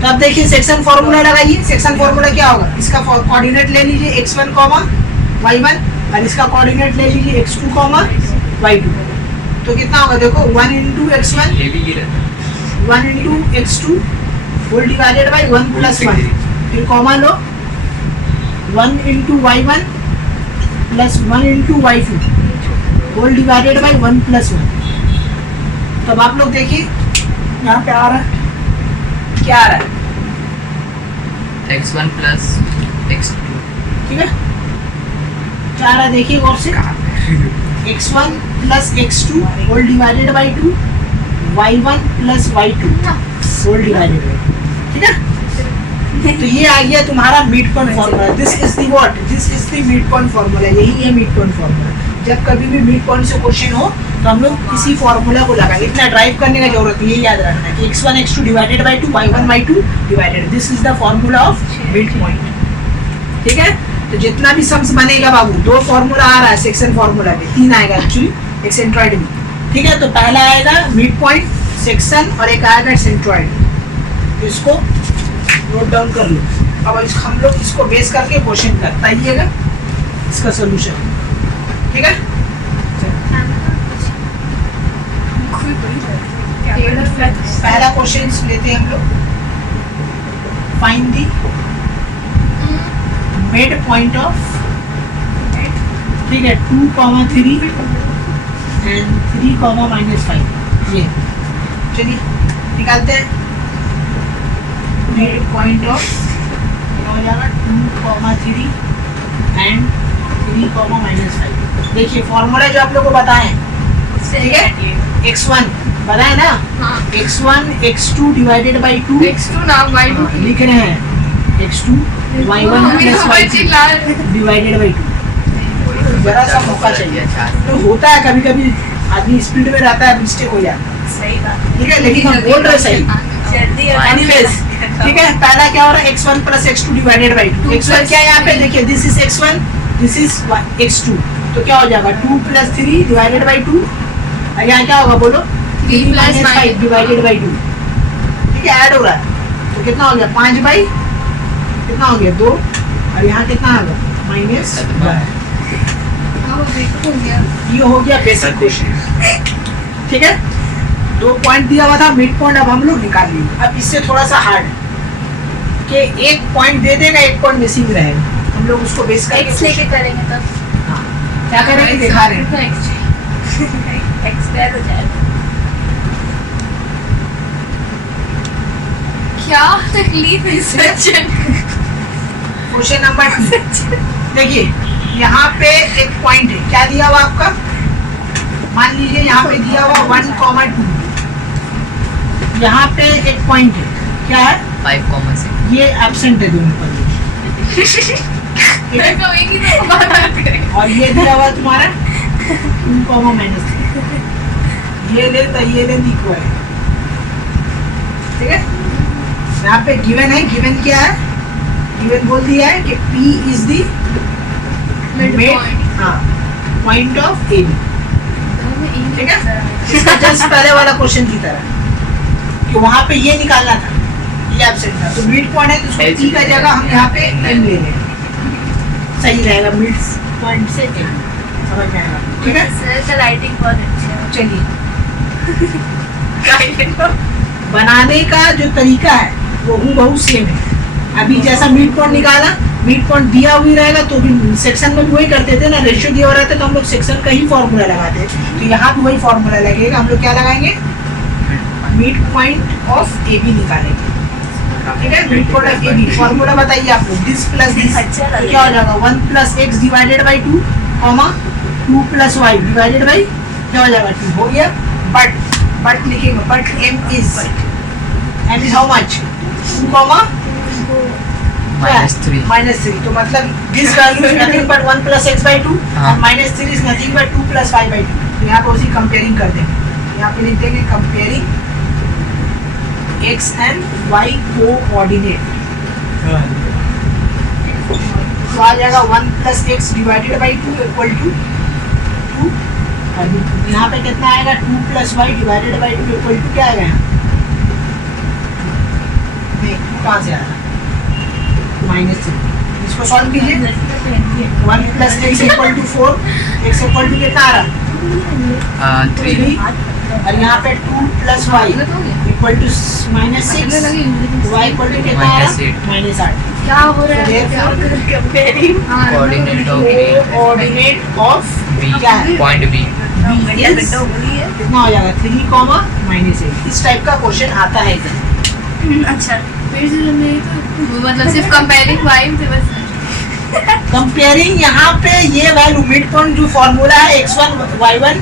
तो अब देखिए सेक्शन फॉर्मूला लगाइए। सेक्शन फॉर्मूला क्या होगा, इसका कोऑर्डिनेट ले लीजिए x1, y1 और इसका कोऑर्डिनेट ले लीजिए x2, y2। तो कितना होगा देखो, 1 × x1 1 × x2 whole divided by 1 + 1, फिर कॉमा लो 1 × y1 plus 1 × y2 whole divided by 1 + 1। तब आप लोग देखिए यहाँ पे आ रहा है, क्या आ रहा है, x1 + x2, ठीक है। क्या आ रहा है देखिए गौर से, x1 + x2 whole divided by 2, y1 + y2 whole divided by, ठीक है। तो ये आ गया तुम्हारा mid point formula. This is the what, this is the mid point formula, यही है मिड पॉइंट फार्मूला। जब कभी भी मिड पॉइंट से क्वेश्चन हो तो हम लोग इसी फार्मूला को लगाएंगे, इतना ड्राइव करने का जरूरत नहीं है, याद रखना है कि x1 x2 divided by 2, y1 y2 divided, this is the formula of mid point, ठीक है। तो जितना भी सम्स बनेगा बाबू, 2 फार्मूला आ रहा है सेक्शन फार्मूला में, 3 आएगा एक्चुअली एक सेंट्रॉइड में, ठीक है। तो पहला आएगा मिड पॉइंट सेक्शन और एक आएगा सेंट्रॉइड, तो इसको नोट डाउन कर लो। अब हम लोग इसको बेस करके क्वेश्चन करता आइएगा इसका सोल्यूशन, ठीक है। पहला क्वेश्चन लेते हैं हम लोग, find the mid point of, ठीक है, 2, 3 एंड 3, -5। ये चलिए निकालते हैं मिड पॉइंट ऑफ, क्या हो जाएगा, 2, 3 एंड 3, -5। देखिए फॉर्मूला जो आप लोग को बताएं, ठीक है, x1 बताए ना, x1 x2 divided by 2, x2 ना y2 लिख रहे हैं, x2 y1 + y2 divided by 2। जरा सा मौका चाहिए, तो होता है कभी कभी आदमी स्पीड में रहता है, मिस्टेक हो जाता है, सही बात, ठीक है, लेकिन हम बोल रहे सही। जल्दी एनीवेज, ठीक है, पहला क्या हो रहा है, x1 + x2 divided by 2। x1 क्या है यहाँ पे देखिए, this is x1, this is x2, तो क्या हो जाएगा 2 + 3 डिवाइडेड बाय 2, और यहाँ क्या होगा बोलो, 3 - 5 डिवाइडेड बाय 2, ठीक है, ऐड हो रहा है, तो कितना हो गया, 5 बाई कितना हो गया 2, और यहाँ कितना आ गया -1। ये हो गया बेसिक क्वेश्चन, ठीक है। 2 पॉइंट दिया हुआ था मिड पॉइंट, अब हम लोग निकाल लिए। अब इससे थोड़ा सा हार्ड कि 1 पॉइंट दे देगा, 1 पॉइंट मिसिंग रहेगा, हम लोग उसको बेस करके x लेके करेंगे तब, हाँ क्या करेंगे दिखा रहे हैं, x² हो जाएगा। क्या तकलीफ है सचिन। क्वेश्चन नंबर 2 देखिए, यहाँ पे एक पॉइंट है, क्या दिया हुआ आपका, मान लीजिए यहाँ पे दिया हुआ 1, 2, यहाँ पे एक पॉइंट है, क्या है 5, ये एब्सेंट है दोनों पर, मैं तो एक ही तो बात करें। और ये दिया हुआ तुम्हारा 2 कॉमा माइनस 3 ये ले तो ये ले इक्वल है, ठीक है। यहाँ पे गिवन है, गिवन क्या है, गिवन बोल दिया है कि P is the point of A, ठीक है। इसका जस्ट पहले वाला क्वेश्चन की तरह कि वहाँ पे ये निकालना था, ये एब्सेंट था, तो मिड पॉइंट है तो उसको P का जगह हम यहाँ पे M ले लेंगे, सही रहेगा, मिड पॉइंट से M, समझ में आएगा, ठीक है। सर का राइटिंग बहुत अच्छी है। चलिए बनाने का जो तरीका है वो हूबहू सेम है। अभी जैसा मिड पॉइंट निकाला, मिड पॉइंट दिया हुई रहेगा तो भी सेक्शन में वही करते थे ना, रेशियो दिया हुआ रहता तो हम लोग सेक्शन का ही फॉर्मूला लगाते, तो यहाँ भी वही फॉर्मूला लगेगा। हम लोग क्या लगाएंगे, mid point of A B निकालेंगे, ठीक है। Mid point of A B formula बताइए आप लोग, दिस प्लस दिस तो क्या हो जाएगा, 1 plus X divided by 2 comma 2 plus Y divided by क्या हो जाएगा 2 हो गया। बट लिखेंगे, but M is how much 2 comma -3, तो मतलब this value is nothing but 1 plus X by 2 और -3 is nothing but 2 plus Y by 2। तो यहाँ पे उसी कंपेयरिंग कर देंगे, यहाँ पे लिख देंगे comparing X and Y coordinate, तो आ जाएगा 1 plus X divided by 2 equal to 2, और यहाँ पे कितना आएगा 2 plus Y divided by 2 equal to क्या आएगा, यहाँ कहाँ से आएगा -3। इसको सॉल्व कीजिए, 1 plus X equal to 4, X equal to कितना आ रहा 3, और यहाँ पे 2 plus Y equal to -6, Y equal to कितना आ रहा -8। क्या हो रहा है कंपेयरिंग कोऑर्डिनेट ऑफ क्या है पॉइंट बी, कितना हो जाएगा 3 कॉमा -8। इस टाइप का क्वेश्चन आता है इधर। अच्छा फिर से वो मतलब सिर्फ कंपेयरिंग वाई से बस कंपेयरिंग यहाँ पे ये वैल्यू मिड पॉइंट जो फॉर्मूला है x1 y1,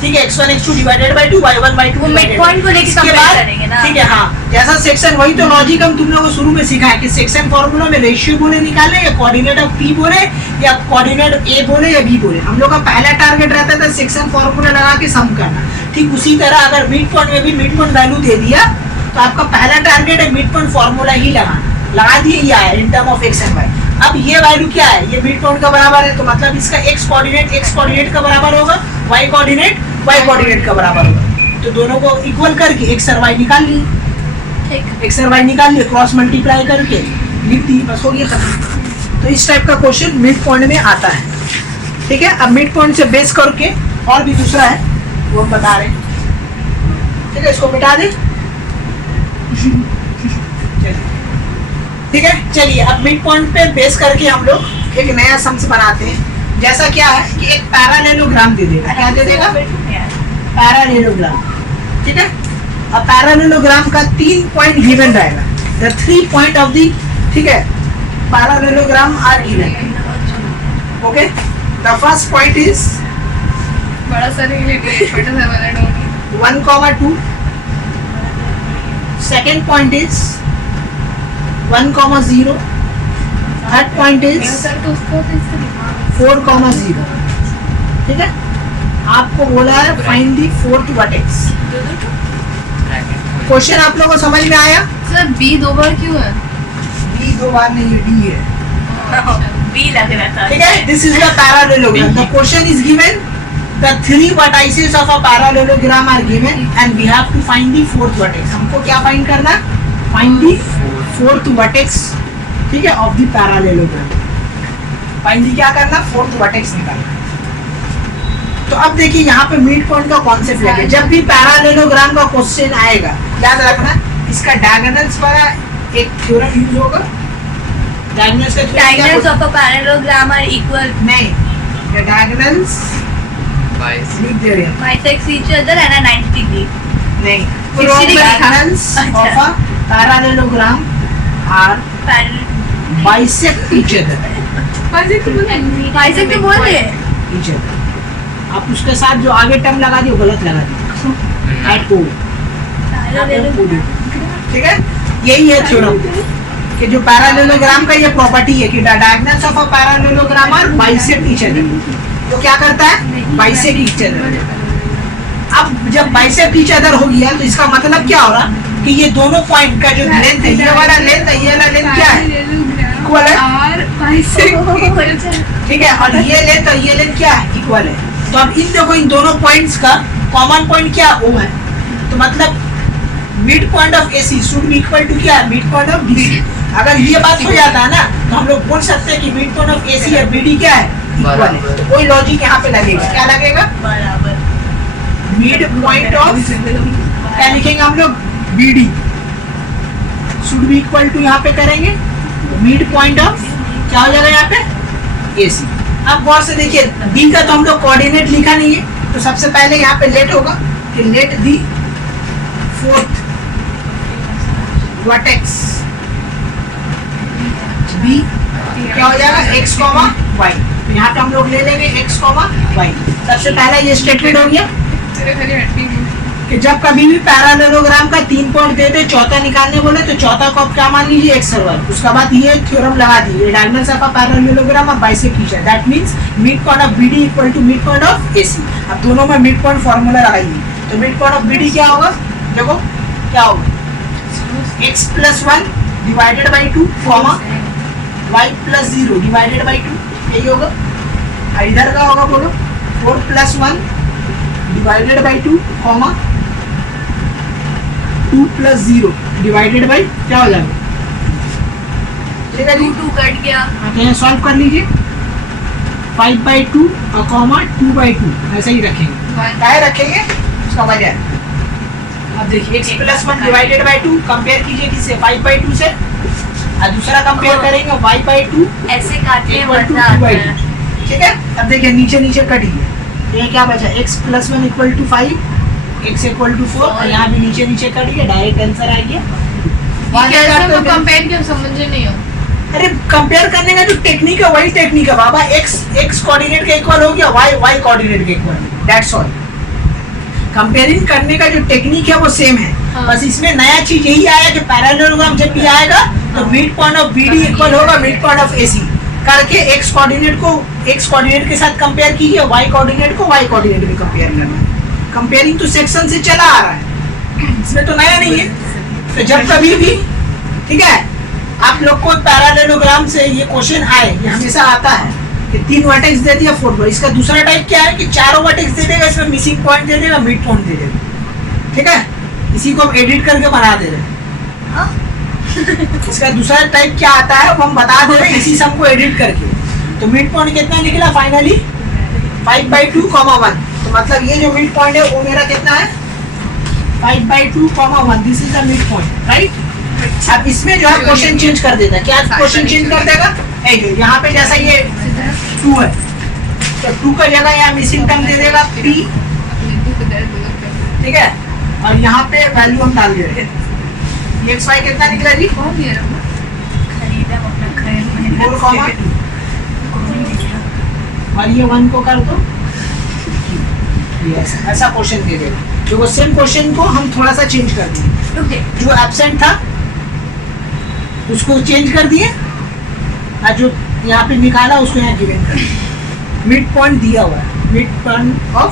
ठीक है, x1 x2 divided by 2 y1 by 2 वो मिड पॉइंट को लेके कंपेयर करेंगे ना, ठीक है। हाँ, जैसा सेक्शन, वही तो लॉजिक हम तुम लोगों को शुरू में सिखाया कि सेक्शन फॉर्मूला में रेशियो बोले निकाले या कोऑर्डिनेट ऑफ P बोले या कोऑर्डिनेट A बोले या B बोले। हम लोग का पहला टारगेट रहता था सेक्शन फॉर्मूला लगा के सम करना। ठीक उसी तरह अगर मिड पॉइंट में भी मिड पॉइंट वैल्यू दे दिया तो आपका पहला टारगेट है मिड पॉइंट फॉर्मूला ही लगा दिए, ये आया in term of X and Y. अब ये वैल्यू क्या है, ये मिड पॉइंट का बराबर है, तो मतलब इसका x कोऑर्डिनेट का बराबर होगा, y कोऑर्डिनेट का बराबर होगा, तो दोनों को इक्वल करके x और y निकाल लिए, x और y निकाल लिए, क्रॉस मल्टीप्लाई करके लिख दी, बस हो गया खत्म। तो इस टाइप का क्वेश्चन मिड पॉइंट में आता है, ठीक है। अब मिड पॉइंट से बेस करके और भी दूसरा है वो हम बता रहे हैं, ठीक है, इसको मिटा दे ठीक है। चलिए अब मिड पॉइंट पे बेस करके हम लोग एक नया सम्स बनाते हैं। जैसा क्या है कि एक पैरालेलोग्राम दे देगा, क्या दे देगा, पैरालेलोग्राम, ठीक है। अब पैरालेलोग्राम का 3 पॉइंट गिवन रहेगा, द 3 पॉइंट ऑफ दी, ठीक है, parallelogram are given, okay. The first point is बड़ा सा नहीं लेके छोटा सा वाला 1,2, second point is 1,0, third point is 4,0, ठीक है। आपको बोला है find the fourth vertex. Question आप लोगों को समझ में आया? सर बी 2 बार क्यों है? बी 2 बार नहीं है, डी है, बी लग रहा था, ठीक है। This is the parallelogram, the question is given, the 3 vertices of a parallelogram are given and we have to find the fourth vertex। हमको क्या फाइंड करना, find the fourth vertex, ठीक है, of the parallelogram। Find the क्या करना, fourth vertex निकालना। तो अब देखिए यहाँ पे मिड पॉइंट का कॉन्सेप्ट लगे, जब भी पैरालेलोग्राम का क्वेश्चन आएगा याद रखना इसका डायगोनल्स वाला एक थ्योरम यूज होगा। डायगोनल्स का diagonals of a parallelogram are equal, नहीं, the diagonals लिख दे रहे हैं, bisect each other and are 90 degree। नहीं, Sixty degree diagonals of a parallelogram are bisect each other, bisect तो बोल रहे हैं, each other। आप उसके साथ जो आगे टर्म लगा दियो गलत लगा दियो, एट को, ठीक है। यही है थ्योरम कि जो पैरालेलोग्राम का ये प्रॉपर्टी है कि diagonals of a parallelogram are bisect each other. तो क्या करता है, बाइसेक्ट ईच अदर। अब जब बाइसेक्ट ईच अदर हो गया तो इसका मतलब क्या हो रहा कि ये दोनों पॉइंट का जो लेंथ है, ये वाला लेंथ है, ये वाला लेंथ क्या है, इक्वल है, ठीक है। और ये लेंथ और ये लेंथ क्या है, इक्वल है। तो अब इन देखो इन दोनों पॉइंट्स का कॉमन पॉइंट क्या ओ है, तो मतलब mid point of AC should be equal to क्या है, मिड पॉइंट ऑफ BC। अगर ये बात हो जाता है ना तो हम लोग बोल सकते हैं कि मिड पॉइंट ऑफ AC और BD क्या है, इक्वल है। तो कोई लॉजिक यहाँ पे लगेगा, क्या लगेगा, बराबर। मिड पॉइंट ऑफ, क्या लिखेंगे हम लोग, BD should be equal to, यहाँ पे करेंगे मिड पॉइंट ऑफ क्या हो जाएगा यहाँ पे, AC। अब गौर से देखिए B का तो हम लोग कोऑर्डिनेट लिखा नहीं है, तो सबसे पहले यहाँ पे लेट होगा कि लेट दी फोर्थ वर्टेक्स B क्या हो जाएगा, x, y। तो यहाँ पे हम लोग ले लेंगे x, y। सबसे पहला ये स्टेटमेंट हो गया कि जब कभी भी पैरेललोग्राम का 3 पॉइंट दे दे, चौथा निकालने बोले तो चौथा को आप क्या मान लीजिए, x और y। उसके बाद ये थ्योरम लगा दीजिए, diagonals of a parallelogram of bisect each other, that means mid point of BD equal to mid point of AC। अब दोनों में मिड पॉइंट फार्मूला लगाइए, तो मिड पॉइंट ऑफ BD क्या होगा, देखो क्या होगा, x + 1 divided by 2 comma y + 0 divided by 2, यही होगा। और इधर का होगा बोलो 4 + 1 divided by 2 comma 2 + 0 divided by क्या हो जाएगा, ठीक है जी, 2 कट गया। तो यहाँ सॉल्व कर लीजिए 5/2 और कॉमा 2/2 ऐसे ही रखेंगे, क्या रखेंगे उसका वजह है। अब देखिए x + 1 डिवाइडेड बाई 2 कंपेयर कीजिए किससे, 5/2 से, और दूसरा कंपेयर करेंगे y/2 ऐसे काटने इक्वल टू मजा आता 2/2, है। ठीक है। अब देखिए नीचे नीचे कटिए, तो ये क्या बचा, x + 1 equal to 5, x equal to 4, और यहाँ भी नीचे नीचे कटिए, डायरेक्ट आंसर आ गया। कंपेयर क्यों समझ नहीं हो, अरे कंपेयर करने का जो टेक्निक है वही टेक्निक है बाबा, x कोऑर्डिनेट के इक्वल हो गया, y कोऑर्डिनेट के इक्वल, दैट्स ऑल। कंपेयरिंग करने का जो टेक्निक है वो सेम है, हाँ। बस इसमें नया चीज यही आया कि पैरेललोग्राम जब भी आएगा तो mid point of BD equal होगा मिड पॉइंट ऑफ AC करके x कोऑर्डिनेट को x कोऑर्डिनेट के साथ कंपेयर कीजिए, y कोऑर्डिनेट को y कोऑर्डिनेट में कंपेयर करना है। कंपेयरिंग तो सेक्शन से चला आ रहा है, इसमें तो नया नहीं है। तो जब कभी भी, ठीक है, आप लोग को पैरेललोग्राम से ये क्वेश्चन आए, ये हमेशा आता है कि 3 वर्टेक्स दे दिया 4 पर, इसका दूसरा टाइप क्या है कि चारों वर्टेक्स दे देगा, इसमें मिसिंग पॉइंट दे देगा, मिड पॉइंट दे देगा, ठीक है। इसी को हम एडिट करके बना दे रहे हैं। इसका दूसरा टाइप क्या आता है वो हम बता दे रहे हैं इसी सम को एडिट करके। तो मिड पॉइंट कितना निकला फाइनली 5/2, 1। तो मतलब ये जो मिड पॉइंट है वो मेरा कितना है 5/2, 1। This is the mid point, right. अब इसमें जो है क्वेश्चन चेंज कर देता है, क्या क्वेश्चन चेंज कर देगा, यहाँ पे जैसा ये 2 है तो 2 का जगह यहाँ मिसिंग टर्म दे देगा P, ठीक है। और यहाँ पे वैल्यू हम डाल दे रहे हैं, XY कितना निकला जी, 4, और ये 1 को कर दो, ऐसा क्वेश्चन दे देगा। तो सेम क्वेश्चन को हम थोड़ा सा चेंज कर दिए, जो एब्सेंट था उसको चेंज कर दिए, और जो यहाँ पे निकाला उसको यहाँ गिवन कर दिया। मिड पॉइंट दिया हुआ है, mid point of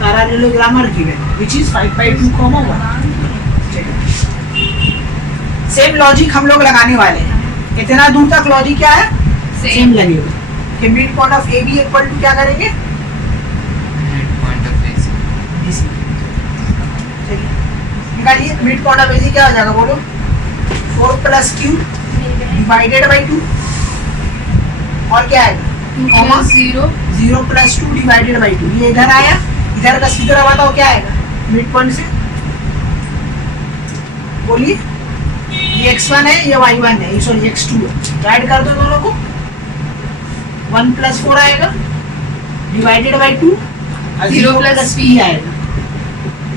parallelogram given which is 5/2, 1। Same logic हम लोग लगाने वाले हैं, इतना दूर तक लॉजिक क्या है, सेम लगेगा कि mid point of AB equal to क्या करेंगे, मिड पॉइंट ऑफ AC। निकालिए मिड पॉइंट ऑफ AC क्या हो जाएगा बोलो, 4 + Q डिवाइडेड बाई 2, और क्या आएगा 0 0 + 2 डिवाइडेड बाई 2। ये इधर आया, इधर का सीधा बताओ क्या आएगा मिड पॉइंट से, बोलिए। ये x1 है, ये y1 है, सॉरी x2 है, ऐड कर दो दोनों को, 1 + 4 आएगा डिवाइडेड बाई 2, 0 + p आएगा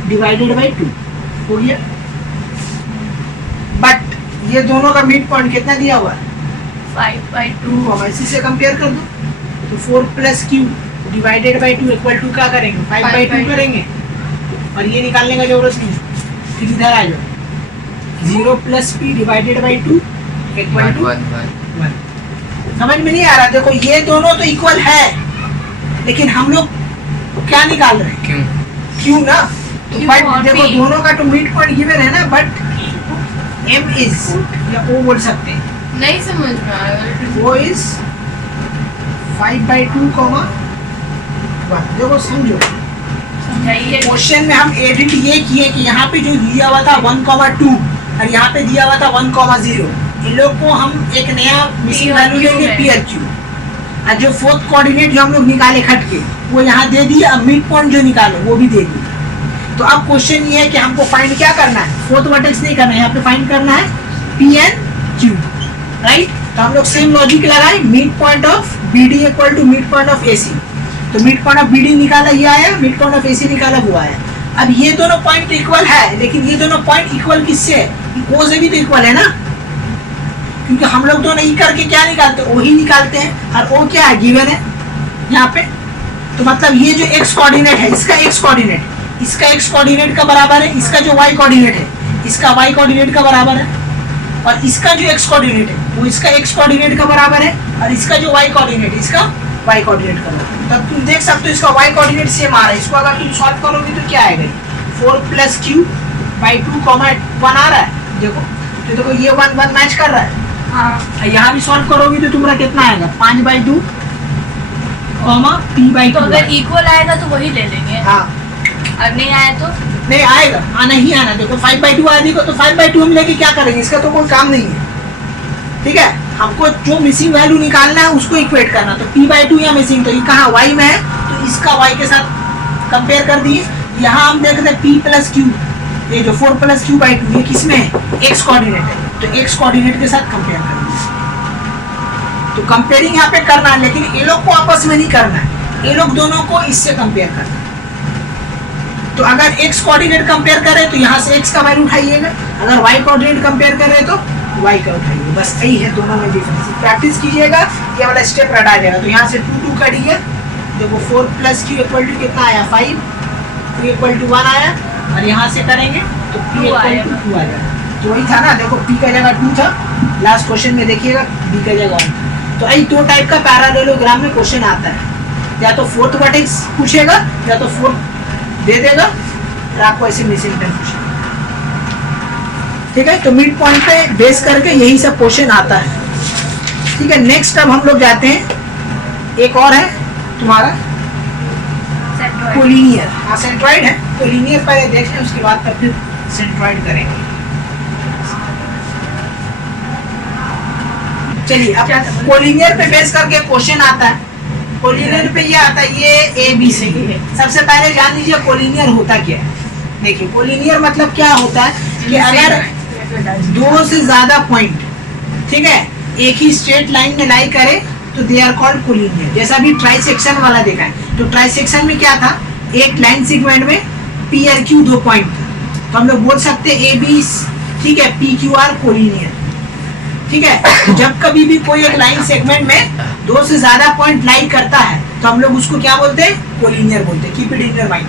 डिवाइडेड बाई 2, हो गया। बट ये दोनों का मिड पॉइंट कितना दिया हुआ है 5/2, हम इसी से कंपेयर कर दो, तो 4 + Q divided by 2 equal to क्या करेंगे 5/2 करेंगे, और ये निकालने का जरूरत नहीं, फिर इधर आ जाओ 0 + p divided by 2 equal to 1। समझ में नहीं आ रहा, देखो ये दोनों तो इक्वल है, लेकिन हम लोग क्या निकाल रहे हैं? क्यों? क्यों ना? तो Q बट और देखो P। दोनों का तो मिड पॉइंट गिवन है ना, बट M इज या O बोल सकते हैं, नहीं समझ में आ रहा। O is 5/2, 1। देखो समझो, समझाइए। क्वेश्चन में हम एडिट ये किए कि यहाँ पे जो दिया हुआ था 1,2 और यहाँ पे दिया हुआ था 1,0, इन लोग को हम एक नया मिसिंग P और वैल्यू Q देंगे है। P और Q। और जो फोर्थ कोऑर्डिनेट जो हम लोग निकाले खट के, वो यहाँ दे दिए। अब मिड पॉइंट जो निकालो वो भी दे दिए। तो अब क्वेश्चन ये है कि हमको फाइंड क्या करना है, फोर्थ वर्टेक्स नहीं करना है, यहाँ पे फाइंड करना है P and Q, राइट। तो हम लोग सेम लॉजिक लगाए, mid point of BD equal to mid point of AC। तो मिड पॉइंट ऑफ BD निकाला ये आया, मिड पॉइंट ऑफ AC निकाला वो आया। अब ये दोनों पॉइंट इक्वल है, लेकिन ये दोनों पॉइंट इक्वल किससे है? O से भी तो इक्वल है ना, क्योंकि हम लोग दोनों ई करके क्या निकालते हैं, O ही निकालते हैं। और O क्या है, गिवन है यहाँ पे। तो मतलब ये जो x कोऑर्डिनेट है, इसका x कोऑर्डिनेट, इसका x कोऑर्डिनेट का बराबर है, इसका जो y कोऑर्डिनेट है, इसका y कोऑर्डिनेट का बराबर है। और इसका जो x कोऑर्डिनेट है वो इसका x कोऑर्डिनेट का बराबर है, और इसका जो y कोऑर्डिनेट है इसका y कोऑर्डिनेट का बराबर है। तब तुम देख सकते हो इसका y कोऑर्डिनेट सेम आ रहा है। इसको अगर तुम सॉल्व करोगे तो क्या आएगा, 4 + Q/2, 1 आ रहा है। देखो तो देखो ये 1 मैच कर रहा है। हाँ। यहाँ भी सॉल्व करोगे तो तुम्हारा कितना आएगा, 5/2, P/2। तो अगर इक्वल आएगा तो वही ले लेंगे, हाँ और नहीं आया तो नहीं आएगा, आना ही आना। देखो 5/2 आएगा तो 5/2 हम लेके क्या करेंगे, इसका तो कोई काम नहीं है, ठीक है। हमको जो मिसिंग वैल्यू निकालना है उसको इक्वेट करना। तो P/2 या मिसिंग, तो ये कहाँ y में है, तो इसका y के साथ कंपेयर कर दिए। यहाँ हम देख रहे हैं P + Q, ये जो 4 + Q/2 ये किस में है, x कोऑर्डिनेट है, तो x कोऑर्डिनेट के साथ कंपेयर कर दिए। तो कंपेयरिंग यहाँ पे करना है, लेकिन ये लोग को आपस में नहीं करना है, ये लोग दोनों को इससे कंपेयर करना है। तो अगर x कोऑर्डिनेट कंपेयर करें तो यहाँ से x का वैल्यू उठाइएगा, अगर y कोऑर्डिनेट कंपेयर करें तो y का उठाइएगा। बस यही है दोनों में डिफरेंस। प्रैक्टिस कीजिएगा, ये वाला स्टेप रटा जाएगा। तो यहाँ से 2 करिए, देखो 4 + Q = कितना आया, 5, Q = 1 आया। और यहाँ से करेंगे तो P = 2 आ जाएगा। तो वही था ना, देखो P का जगह 2 था, लास्ट क्वेश्चन में देखिएगा B का जगह 1। तो यही 2 टाइप का पैरेललोग्राम में क्वेश्चन आता है, या तो फोर्थ वर्टेक्स पूछेगा या तो फोर्थ दे देगा, और आपको ऐसे मिसिंग टर्म पूछेगा, ठीक है। तो मिड पॉइंट पे बेस करके यही सब क्वेश्चन आता है, ठीक है। नेक्स्ट अब हम लोग जाते हैं, एक और है तुम्हारा कोलिनियर। हाँ सेंट्रॉइड है, कोलिनियर पहले देख लें, उसके बाद तब फिर सेंट्रॉइड करेंगे। चलिए अब कोलिनियर पे बेस करके क्वेश्चन आता है। कोलिनियर पे ये आता है, ये ABC है। सबसे पहले जान लीजिए कोलिनियर होता क्या है। देखिए कोलिनियर मतलब क्या होता है कि अगर 2 से ज्यादा पॉइंट, ठीक है, एक ही स्ट्रेट लाइन में लाई करे तो दे आर कॉल्ड कोलिनियर। जैसा भी ट्राइसेक्शन वाला देखा है, तो ट्राइसेक्शन में क्या था, एक लाइन सेगमेंट में P और Q 2 पॉइंट था, तो हम लोग बोल सकते हैं AB, ठीक है, PQR कोलिनियर, ठीक है। जब कभी भी कोई एक लाइन सेगमेंट में 2 से ज्यादा पॉइंट लाई करता है तो हम लोग उसको क्या बोलते हैं, कोलिनियर बोलते हैं। Keep it in your mind,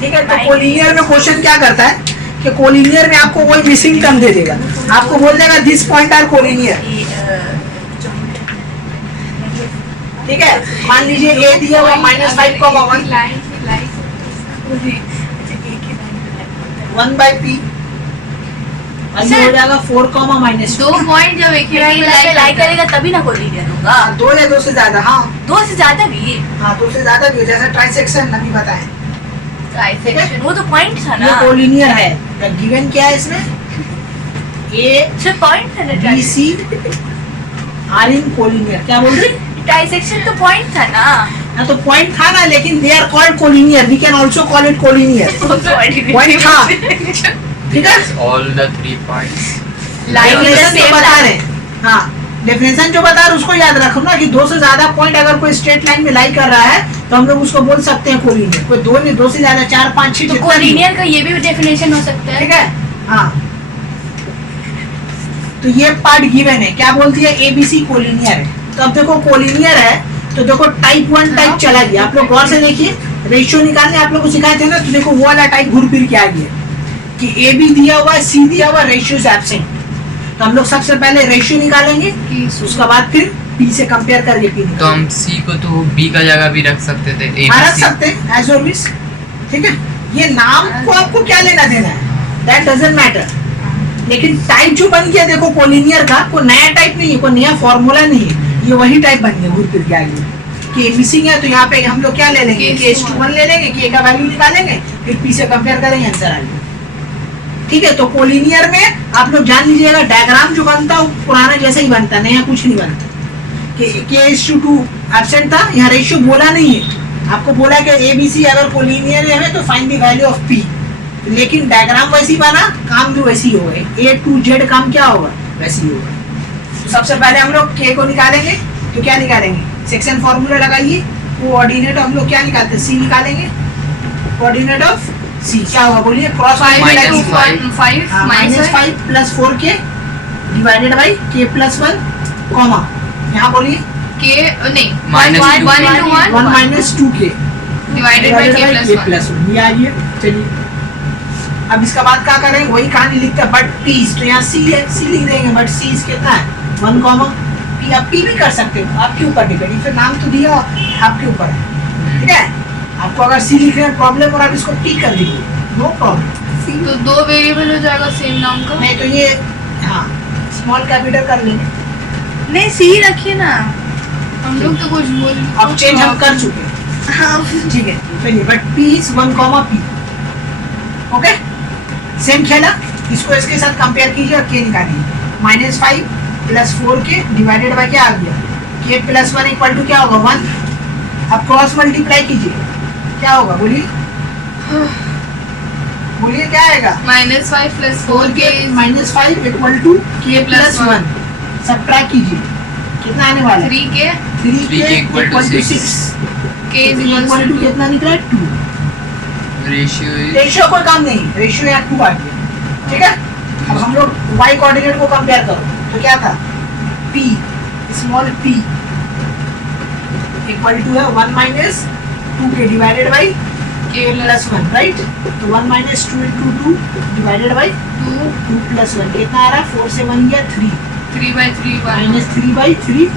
ठीक है। तो कोलिनियर में क्वेश्चन क्या करता है कि कोलिनियर में आपको कोई मिसिंग टर्म दे देगा, आपको बोल देगा दिस पॉइंट आर कोलिनियर, ठीक है। मान लीजिए A दिया हुआ -5, 1/P, और ये हो जाएगा 4, -2। 2 पॉइंट जब एक ही लाइन में लाई करेगा तभी ना कोलिनियर होगा। 2 या 2 से ज्यादा, हाँ 2 से ज्यादा भी, हाँ 2 से ज्यादा भी, जैसा ट्राइसेक्शन अभी बताएं, ट्राइसेक्शन वो तो पॉइंट था ये ना, कोलिनियर है। गिवन क्या है इसमें, A सिर्फ पॉइंट था ना, BC आर इन कोलिनियर। क्या बोल रहे, ट्राइसेक्शन तो पॉइंट था ना, हाँ तो पॉइंट था ना, लेकिन they are called collinear, we can also call it collinear, point था, ठीक है। All the 3 points. Line is the definition जो सेम बता लाइन। रहे हैं, हाँ डेफिनेशन जो बता रहे हैं उसको याद रखो ना, कि 2 से ज्यादा पॉइंट अगर कोई स्ट्रेट लाइन में लाई कर रहा है तो हम लोग उसको बोल सकते हैं कोलिनियर। कोई 2 नहीं, 2 से ज्यादा 4, 5, 6 तो जितना भी, कोलिनियर का ये भी डेफिनेशन हो सकता है, ठीक है। हाँ तो ये पार्ट गिवन है, क्या बोलती है, ABC कोलिनियर है। तो अब देखो कोलिनियर है तो देखो टाइप 1 टाइप चला गया। आप लोग गौर से देखिए, रेशियो निकालने आप लोग को सिखाए थे ना, तो देखो वो वाला टाइप घूर फिर के आ गया कि AB दिया हुआ, C दिया हुआ, रेशियो इज एब्सेंट। तो हम लोग सबसे पहले रेशियो निकालेंगे, उसके बाद फिर P से कंपेयर करके P निकाल तो हम C को तो B का जगह भी रख सकते थे, A हाँ, B रख C। सकते हैं एज ऑलवेज। ठीक है, ये नाम को आपको क्या लेना देना है, दैट डजंट मैटर। लेकिन टाइप जो बन गया देखो कोलिनियर का, कोई नया टाइप नहीं है, कोई नया फॉर्मूला नहीं है, ये वही टाइप बन गया घूर फिर के आगे। कि मिसिंग है तो यहाँ पे हम लोग क्या ले लेंगे, K/1 ले लेंगे, K का वैल्यू निकालेंगे, फिर P से कंपेयर करेंगे, आंसर आ गया। ठीक है, तो कोलिनियर में आप लोग जान लीजिएगा डायग्राम जो बनता है वो पुराना जैसा ही बनता है, नया कुछ नहीं बनता। K/2 एब्सेंट था, यहाँ रेशियो बोला नहीं है, आपको बोला कि ABC अगर कोलिनियर है तो find the value of P, लेकिन डायग्राम वैसी बना, काम भी वैसी ही होगा, A to Z काम क्या होगा वैसी ही होगा। तो सबसे पहले हम लोग K को निकालेंगे, तो क्या निकालेंगे, सेक्शन फॉर्मूला लगाइए, कोऑर्डिनेट हम लोग क्या निकालते हैं, C निकालेंगे, कोऑर्डिनेट ऑफ C क्या होगा बोलिए, cross minus 5 plus 4K divided by K plus 1 comma, यहाँ बोलिए K नहीं Minus 1 2. 1 minus 2K divided by K plus 1। ये आइए चलिए, अब इसका बाद क्या करेंगे, वही कहानी लिखते हैं बट पीस, तो यहाँ सी है, सी लिख देंगे, बट सी कितना है 1 कॉमा पी। आप पी भी कर सकते हो, आपके ऊपर डिपेंड, फिर नाम तो दिया आपके ऊपर है। ठीक है, आपको अगर सी लिखने में प्रॉब्लम और आप इसको पी कर दीजिए, नो प्रॉब्लम। तो दो वेरिएबल हो जाएगा सेम नाम का। नहीं तो ये हाँ स्मॉल कैपिटल कर लेंगे, नहीं सी रखिए ना। हम लोग तो कुछ बोल अब चेंज हम कर चुके हैं। ठीक है चलिए, but P is 1 comma P. Okay, same खेला, इसको इसके साथ कंपेयर कीजिए और के निकालिए, -5 प्लस 4K डिवाइडेड बाय क्या आ गया, K प्लस 1 इक्वल टू क्या होगा 1। अब क्रॉस मल्टीप्लाई कीजिए, क्या होगा बोलिए, बोलिए क्या आएगा, -5 plus 4K -5 equal to K plus 1। Subtract कीजिए, कितना आने वाला है 3K 3K equal to 6। K equal to कितना निकला है 2। रेशियो कोई काम नहीं, रेशियो यहाँ 2 आ गया। ठीक है, अब हम लोग y कोऑर्डिनेट को कंपेयर करो, तो क्या था p small p equal to है 1 minus 2K divided by K plus 1, right. तो 1 minus 2 into 2 divided by 2 plus 1, कितना आ रहा है 4 से 1 गया 3, 3/3 माइनस 3/3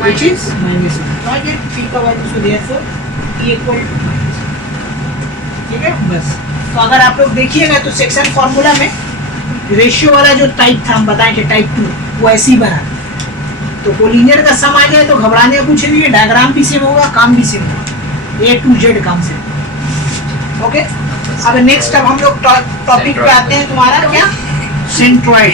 which is -1। तो ये p का value, so therefore p equal to -। ठीक है, बस। तो अगर आप लोग देखिएगा तो सेक्शन फॉर्मूला में रेशियो वाला जो टाइप था हम बताएं कि टाइप 2 वो ऐसे ही बना। तो कोलिनियर का सम आ जाए तो घबराने का कुछ नहीं है, डायग्राम भी सेम होगा, काम भी सेम होगा, A to Z काम सेम। ओके, अब नेक्स्ट अब हम लोग टॉपिक पे आते हैं, तुम्हारा क्या सेंट्रॉइड।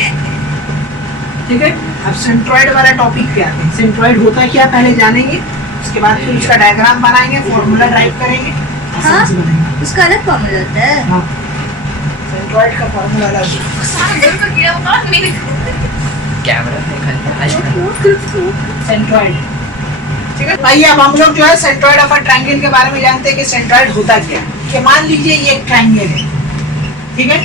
ठीक है, अब सेंट्रॉइड वाला टॉपिक पे आते हैं। सेंट्रॉइड होता क्या पहले जानेंगे, उसके बाद फिर उसका डायग्राम बनाएंगे, फॉर्मूला ड्राइव करेंगे, आसान से बनाएंगे। उसका अलग फॉर्मूला होता है। हाँ, सेंट्रॉइड का फॉर्मूला अलग है। Camera centroid. ठीक है, आइए अब हम लोग जो है सेंट्रॉइड ऑफ अ ट्रायंगल के बारे में जानते हैं कि सेंट्रॉइड होता क्या है। कि मान लीजिए ये एक ट्रायंगल है, ठीक है,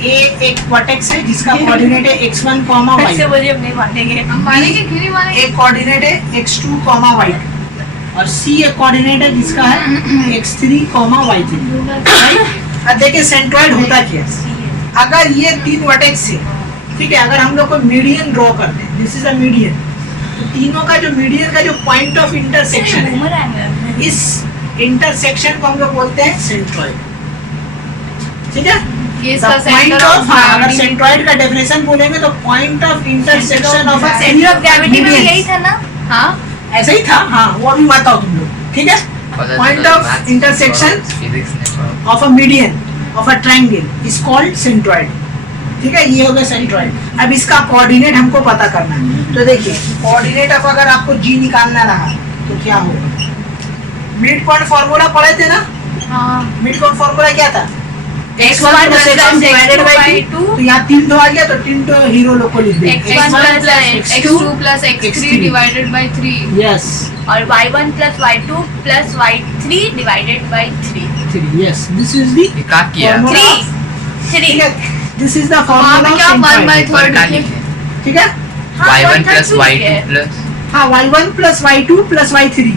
ए एक वर्टेक्स है जिसका कोऑर्डिनेट है x1, y। ऐसे बोलिए हम नहीं मानेंगे। हम मानेंगे क्यों नहीं मानेंगे। एक कोऑर्डिनेट है x2, y और C एक कोऑर्डिनेट है जिसका है x3, y3। राइट, अब देखिए सेंट्रॉइड होता क्या है। अगर ये 3 वर्टेक्स है, ठीक है, अगर हम लोग को मीडियन ड्रॉ करते हैं, दिस इज अ मीडियन, तो तीनों का जो मीडियन का जो पॉइंट ऑफ इंटरसेक्शन है, इस इंटरसेक्शन को हम लोग बोलते हैं सेंट्रॉइड। ठीक है, ये इसका पॉइंट सेंटर ऑफ, अगर सेंट्रॉइड का डेफिनेशन बोलेंगे तो point of intersection of a centre of gravity में भी यही था ना। हाँ ऐसा ही था। हाँ, वो अभी बताओ तुम लोग। ठीक है, point of intersection of a median of a triangle is called centroid. ठीक है, ये हो गया सेंट्रॉइड। अब इसका कोऑर्डिनेट हमको पता करना है, तो देखिए कोऑर्डिनेट ऑफ अगर आपको जी निकालना रहा तो क्या होगा, मिड पॉइंट फॉर्मूला पढ़े थे ना। हाँ मिड पॉइंट फॉर्मूला क्या था, x1 plus x1 divided by by 2। 2। तो यहाँ 3 आ गया, तो 3 हीरो लोग को लिख देंगे। x1 plus x2 plus x3 divided by 3। Yes, और y1 plus y2 plus y3 divided by 3। Yes, this is the क्या किया? formula। 3 ठीक है, दिस इज द वहाँ फॉर्मूला पे ऑफ क्या 1/3 सेंट्रॉइड। लिखे। ठीक है, y1 plus y2 plus हाँ, y1 plus y2 plus y3।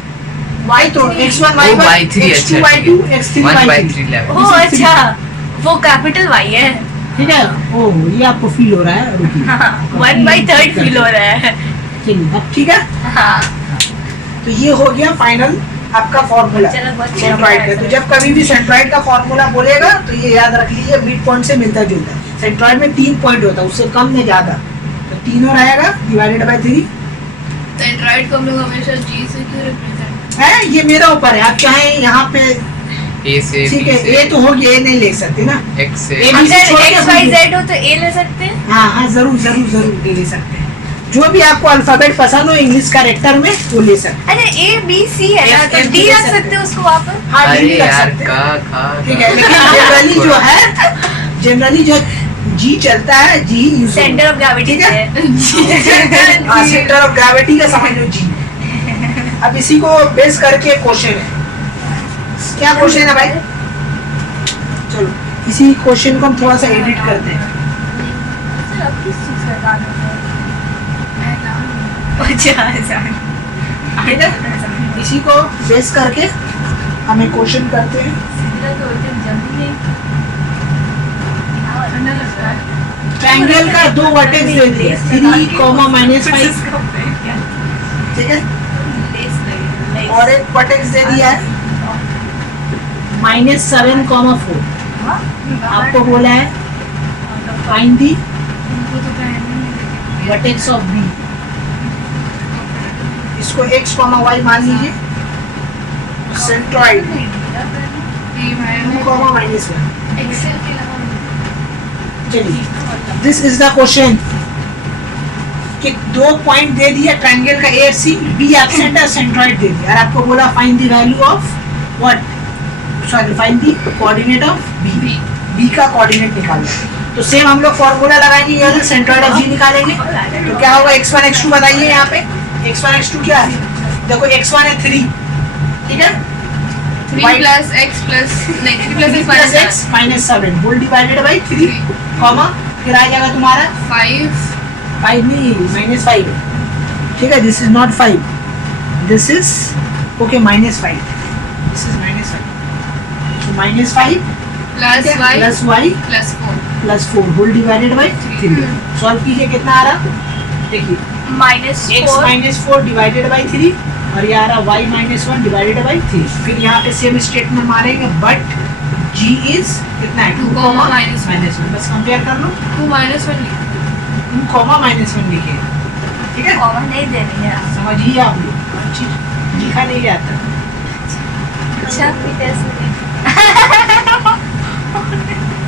y तो x1 ओ y1 y3 x2 अच्छा y2 x3 1 by y3। 3 level। ओ अच्छा, वो कैपिटल y है। ठीक है, ओह ये आपको फील हो रहा है, रुकिए। 1/3 फील हो रहा है। चलिए अब ठीक है। हाँ तो ये हो गया फाइनल आपका फॉर्मूला चलो, बहुत अच्छा सेंट्रॉइड का। लगा। तो जब कभी भी सेंट्रॉइड का फॉर्मूला बोलेगा तो ये याद रख लीजिए मिड पॉइंट से मिलता जुलता है। सेंट्रॉइड में 3 पॉइंट होता है, उससे कम में ज्यादा, तो तीनों रहेगा डिवाइडेड बाय 3 सेंट्रॉइड को हम लोग हमेशा जी से क्यों रिप्रेजेंट? है। ये मेरा ऊपर है, आप चाहें यहाँ पे ए से ठीक है। बी ए तो होगी, ए नहीं ले सकते ना। एक्स से A, B से छोड़ अगर के एक्स वाई बोलिए। जेड हो तो ए ले सकते हैं। हाँ हाँ जरूर जरूर जरूर ले सकते हैं। जो भी आपको अल्फाबेट पसंद हो इंग्लिश कैरेक्टर में वो ले सकते अरे ए बी सी है ना, F, तो F डी ले रख सकते सकते हैं उसको वहाँ पर। हैं। हाँ अरे डी भी रख यार सकते हैं, का खा ठीक है। लेकिन जनरली जो है, जनरली जो जी चलता है, जी यूज सेंटर ऑफ ग्रेविटी ठीक है। है। सेंटर ऑफ ग्रेविटी का समझ लो जी। अब इसी को बेस करके क्वेश्चन है। क्या क्वेश्चन है भाई? चलो इसी क्वेश्चन को हम थोड़ा सा एडिट करते हैं। ठीक है, इसी को बेस करके हमें क्वेश्चन करते हैं। ट्रायंगल का 2 वर्टेक्स दे दिए 3, -5, ठीक है। और एक वर्टेक्स दे दिया है -7, 4। आपको बोला है find the vertex of B. इसको x, y मान लीजिए। सेंट्रॉइड 2, -1। चलिए दिस इज द क्वेश्चन कि 2 पॉइंट दे दिया ट्रायंगल का ए सी, बी एक्सेंट है, सेंट्रॉइड दे दिया और आपको बोला find the value of what, sorry find the coordinate of B. B का कोऑर्डिनेट निकालना है। तो सेम हम लोग फॉर्मूला लगाएंगे, ये वाला सेंट्रॉइड ऑफ जी निकालेंगे। तो क्या होगा x1 x2 बताइए। यहाँ पे x1 x2 क्या है? देखो x1 है 3, ठीक है। 3 plus x plus नहीं 3 plus x minus x -7 whole divided by 3, comma फिर आ जाएगा तुम्हारा 5 5 नहीं -5 है, ठीक है। This is not 5, this is okay -5, this is -5। So -5 plus y plus y plus 4 plus 4 whole divided by 3। Solve कीजिए, कितना आ रहा? देखिए x -4 डिवाइडेड बाई 3 और ये आ रहा y -1 डिवाइडेड बाई 3। फिर यहाँ पे सेम स्टेटमेंट मारेंगे बट g इज कितना है 2, -1। बस कंपेयर कर लो, 2 minus 1 2, -1 लिखे, ठीक है। नहीं दे रही है। समझिए आप लोग, अच्छी लिखा नहीं जाता। अच्छा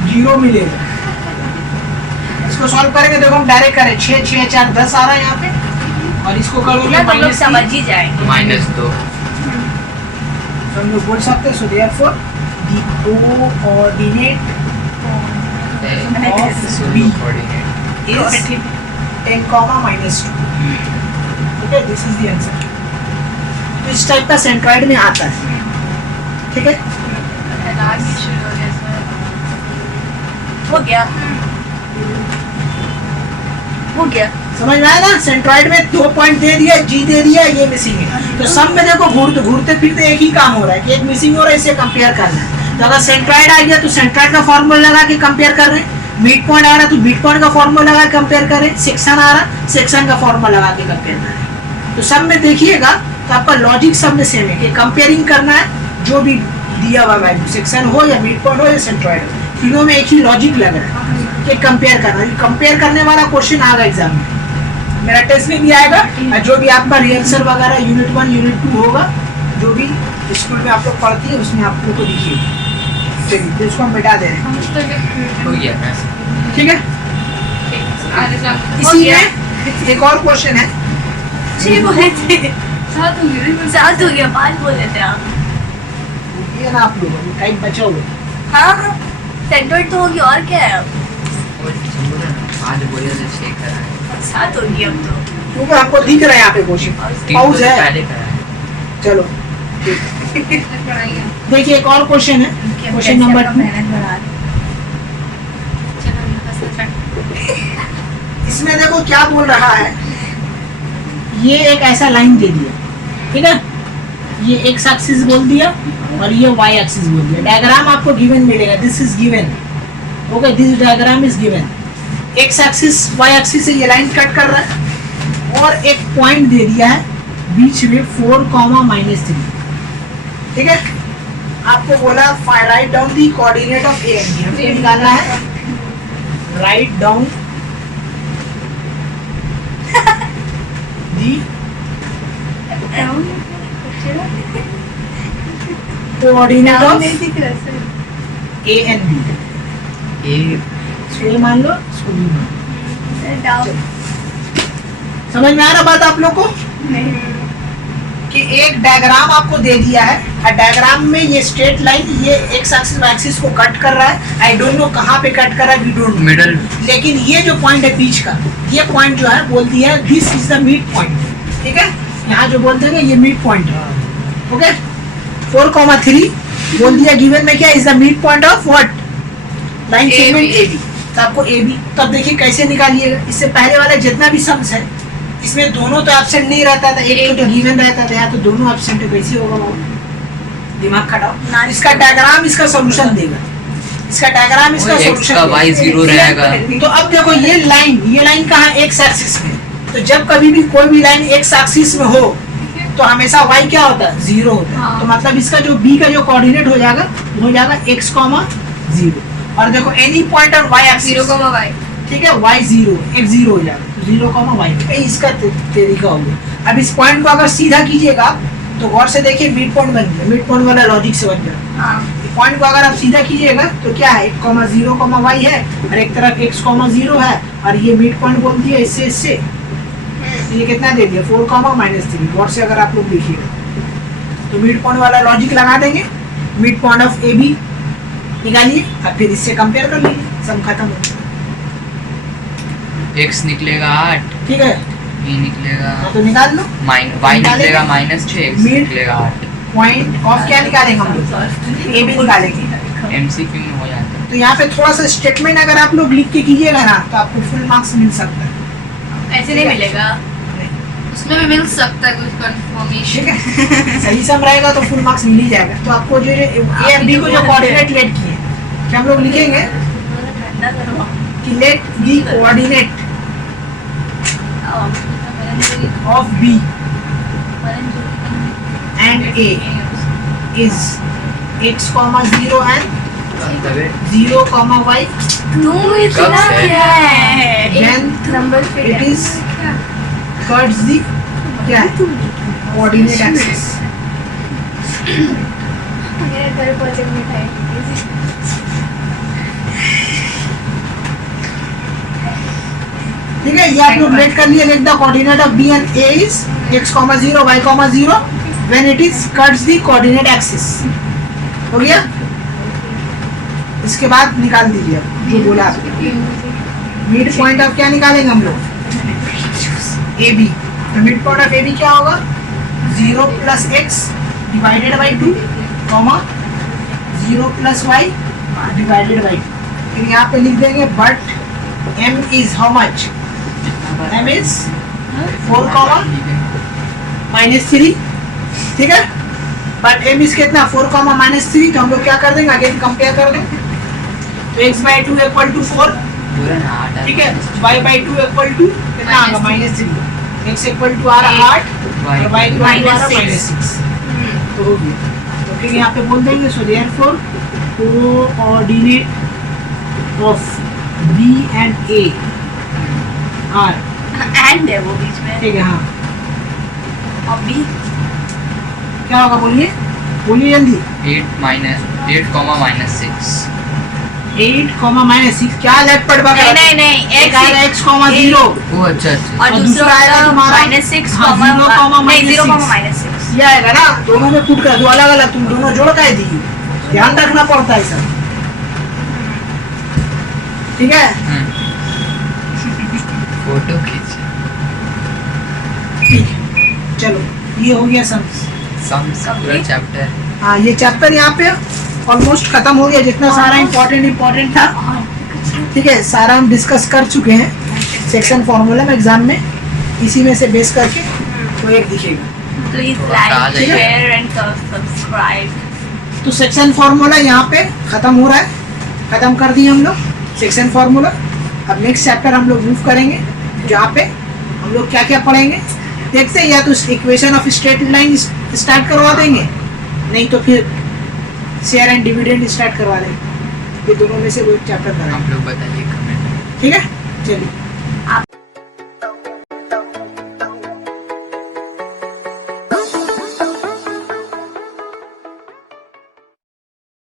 0 मिलेगा। इसको सॉल्व करेंगे, देखो हम डायरेक्ट करें 6, 6, 4, 10 आ रहा है यहाँ पे और इसको करोगे तुम लोग -3, समझ ही जाएंगे। -2 तो हम लोग बोल सकते हैं। So therefore the coordinate of B is 10, -2। ठीक है, दिस इज द आंसर। तो इस टाइप का सेंट्रॉइड में आता है, ठीक है। हो गया हो गया। समझ में आया ना? सेंट्रॉइड में 2 पॉइंट दे दिया, जी दे दिया, ये मिसिंग है। तो सब में देखो घूरते फिरते एक ही काम हो रहा है कि एक मिसिंग हो रहा है, इसे कंपेयर करना है। तो अगर सेंट्रॉइड आ गया तो सेंट्रॉइड का फॉर्मूला लगा के कंपेयर कर रहे हैं। मिड पॉइंट आ रहा तो मिड पॉइंट का फॉर्मूला लगा के कंपेयर कर रहे हैं। सेक्शन आ रहा, सेक्शन का फॉर्मूला लगा के कंपेयर कर रहे हैं। तो सब में देखिएगा तो आपका लॉजिक सब में सेम है कि कंपेयरिंग करना है जो भी दिया हुआ वैल्यू, सेक्शन हो या मिड पॉइंट हो या सेंट्रॉइड हो, तीनों में एक ही लॉजिक लग रहा है कि कंपेयर करना है। कंपेयर करने वाला क्वेश्चन आएगा एग्जाम में, मेरा टेस्ट में भी आएगा और जो भी आपका रिहर्सल वगैरह यूनिट 1 यूनिट 2 होगा, जो भी स्कूल में आप लोग पढ़ती है उसमें आप लोग को दिखिए। चलिए तो इसको हम मिटा दे रहे हैं, हो गया मैं ठीक है। इसी में एक और क्वेश्चन है, 6 बोले थे, 7 हो गए 7 हो गया, 5 बोले थे आप। ये ना आप लोग टाइम बचा हुआ। हाँ सेंट्रॉइड तो होगी और क्या है अब। आज बोले तो चेक करा है 7 होगी अब तो। क्योंकि हमको दिख रहा है यहाँ पे क्वेश्चन, पाउज है। पहले करा है चलो देखिए एक और क्वेश्चन है, क्वेश्चन नंबर 2। इसमें देखो क्या बोल रहा है, ये एक ऐसा लाइन दे दिया, ठीक है। ये एक्स एक्सिस बोल दिया और ये वाई एक्सिस बोल दिया। डायग्राम आपको गिवन मिलेगा, this is given, okay, this diagram is given. X axis Y axis से ये लाइन कट कर रहा है और एक पॉइंट दे दिया है बीच में 4,-3, ठीक है। आपको बोला write down the coordinate of A and B, हमको निकालना है write down the coordinate of A and B. A इसको मान लो, इसको भी मान लो। समझ में आ रहा बात आप लोग को कि एक डायग्राम आपको दे दिया है और डायग्राम में ये स्ट्रेट लाइन ये एक्स एक्सिस को कट कर रहा है। आई डोंट नो कहाँ पे कट कर रहा है, वी डोंट नो, मिडल लेकिन ये जो पॉइंट है बीच का, ये पॉइंट जो है बोलती है this is the mid point, ठीक है। यहाँ जो बोलते हैं ये मिड पॉइंट है, ओके। 4,3 बोल दिया गिवन में क्या is the mid point of what line segment A B. तो आपको ए बी, तब देखिए कैसे निकालिएगा। इससे पहले वाला जितना भी सम्स है इसमें दोनों तो एब्सेंट नहीं रहता था, एक तो गिवन रहता था, यहाँ तो दोनों एब्सेंट है, कैसे होगा बाबू? दिमाग खटाओ। इसका डायग्राम इसका सॉल्यूशन देगा, इसका डायग्राम इसका सॉल्यूशन का y 0 रहेगा। तो अब देखो ये लाइन कहाँ एक्स एक्सिस में, तो जब कभी भी कोई भी लाइन एक्स एक्सिस में हो तो हमेशा y क्या होता है 0 होता है। तो मतलब इसका जो b का जो कोऑर्डिनेट हो जाएगा x, 0। और देखो any point on y axis 0,y, ठीक है, y 0 x 0 हो जाएगा, 0,y। इसका तरीका हो गया। अब इस पॉइंट को अगर सीधा कीजिएगा तो गौर से देखिए मिड पॉइंट बन गया, मिड पॉइंट वाला लॉजिक से बन गया। पॉइंट को अगर आप सीधा कीजिएगा तो क्या है 1,0,y है और एक तरफ x, 0 है और ये मिड पॉइंट बोल दिया इससे तो ये कितना दे दिया 4,-3। गौर से अगर आप लोग देखिएगा तो मिड पॉइंट वाला लॉजिक लगा देंगे, mid point of A B निकालिए और फिर इससे कंपेयर कर लीजिए, सब खत्म हो गया। x निकलेगा 8, ठीक है, b निकलेगा तो निकाल लो। y निकलेगा -6, x निकलेगा 8। पॉइंट ऑफ क्या निकालेंगे हम लोग, ए बी निकालेंगे। MCQ में हो जाता है। तो यहाँ पे थोड़ा सा स्टेटमेंट अगर आप लोग लिख के कीजिएगा ना तो आपको फुल मार्क्स मिल सकता है, ऐसे नहीं मिलेगा, उसमें भी मिल सकता है कुछ कंफर्मेशन। ठीक है। सही सम रहेगा तो फुल मार्क्स मिल ही जाएगा। तो आपको जो ए और बी को जो कोऑर्डिनेट लेट किए क्या हम लोग लिखेंगे कि let the coordinate of B and A is x, 0 and 0,y then it is cuts the क्या है कोऑर्डिनेट एक्सिस। ठीक है, ये आप लोग लेट कर लिए, let the coordinate of B and A is x, 0 y, 0 when it is cuts the coordinate axis। हो गया। इसके बाद निकाल दीजिए जो बोला आपने, मिड पॉइंट ऑफ क्या निकालेंगे हम लोग ए बी। तो mid point of A B क्या होगा 0 + x divided by 2, 0 + y divided by 2। फिर यहाँ पे लिख देंगे but m is how much, m is 4,-3, ठीक है। बट m इज कितना 4,-3, तो हम लोग क्या कर देंगे आगे कंपेयर कर देंगे। तो x/2 = 4, ठीक है, y/2 = कितना आएगा -3, x = आ रहा 8 और y = आ रहा -6। तो हो गया। तो फिर यहाँ पे बोल देंगे so therefore coordinate of b and a are and है वो बीच में, ठीक है। हाँ, और बी क्या होगा बोलिए जल्दी। 8,-6 8,-6 क्या लेफ्ट पड़ बा नहीं एक आएगा x, 0 वो अच्छा और और दूसरा दूसरा आएगा तुम्हारा -6, हाँ, 0,-6। ये आएगा ना, दोनों में पुट कर दो अलग अलग, तुम दोनों जोड़ कर दी, ध्यान रखना पड़ता है सर, ठीक है। फोटो खींच ठीक है, चलो ये हो गया पूरा चैप्टर। हाँ, ये चैप्टर यहाँ पे ऑलमोस्ट खत्म हो गया, जितना सारा इम्पोर्टेंट था, ठीक है, सारा हम डिस्कस कर चुके हैं सेक्शन फॉर्मूला में एग्जाम में। इसी में से बेस करके तो एक दिखेगा। Please like, share and subscribe. तो सेक्शन फॉर्मूला यहाँ पे खत्म हो रहा है, खत्म कर दिए हम लोग सेक्शन फॉर्मूला। अब नेक्स्ट चैप्टर हम लोग मूव करेंगे जहाँ पे हम लोग क्या क्या पढ़ेंगे देखते हैं, या तो equation of straight line start करवा देंगे, नहीं तो फिर शेयर एंड डिविडेंड स्टार्ट करवा देंगे। ये दोनों में से कोई चैप्टर कराएंगे। आप लोग बताइए कमेंट में। ठीक है, चलिए।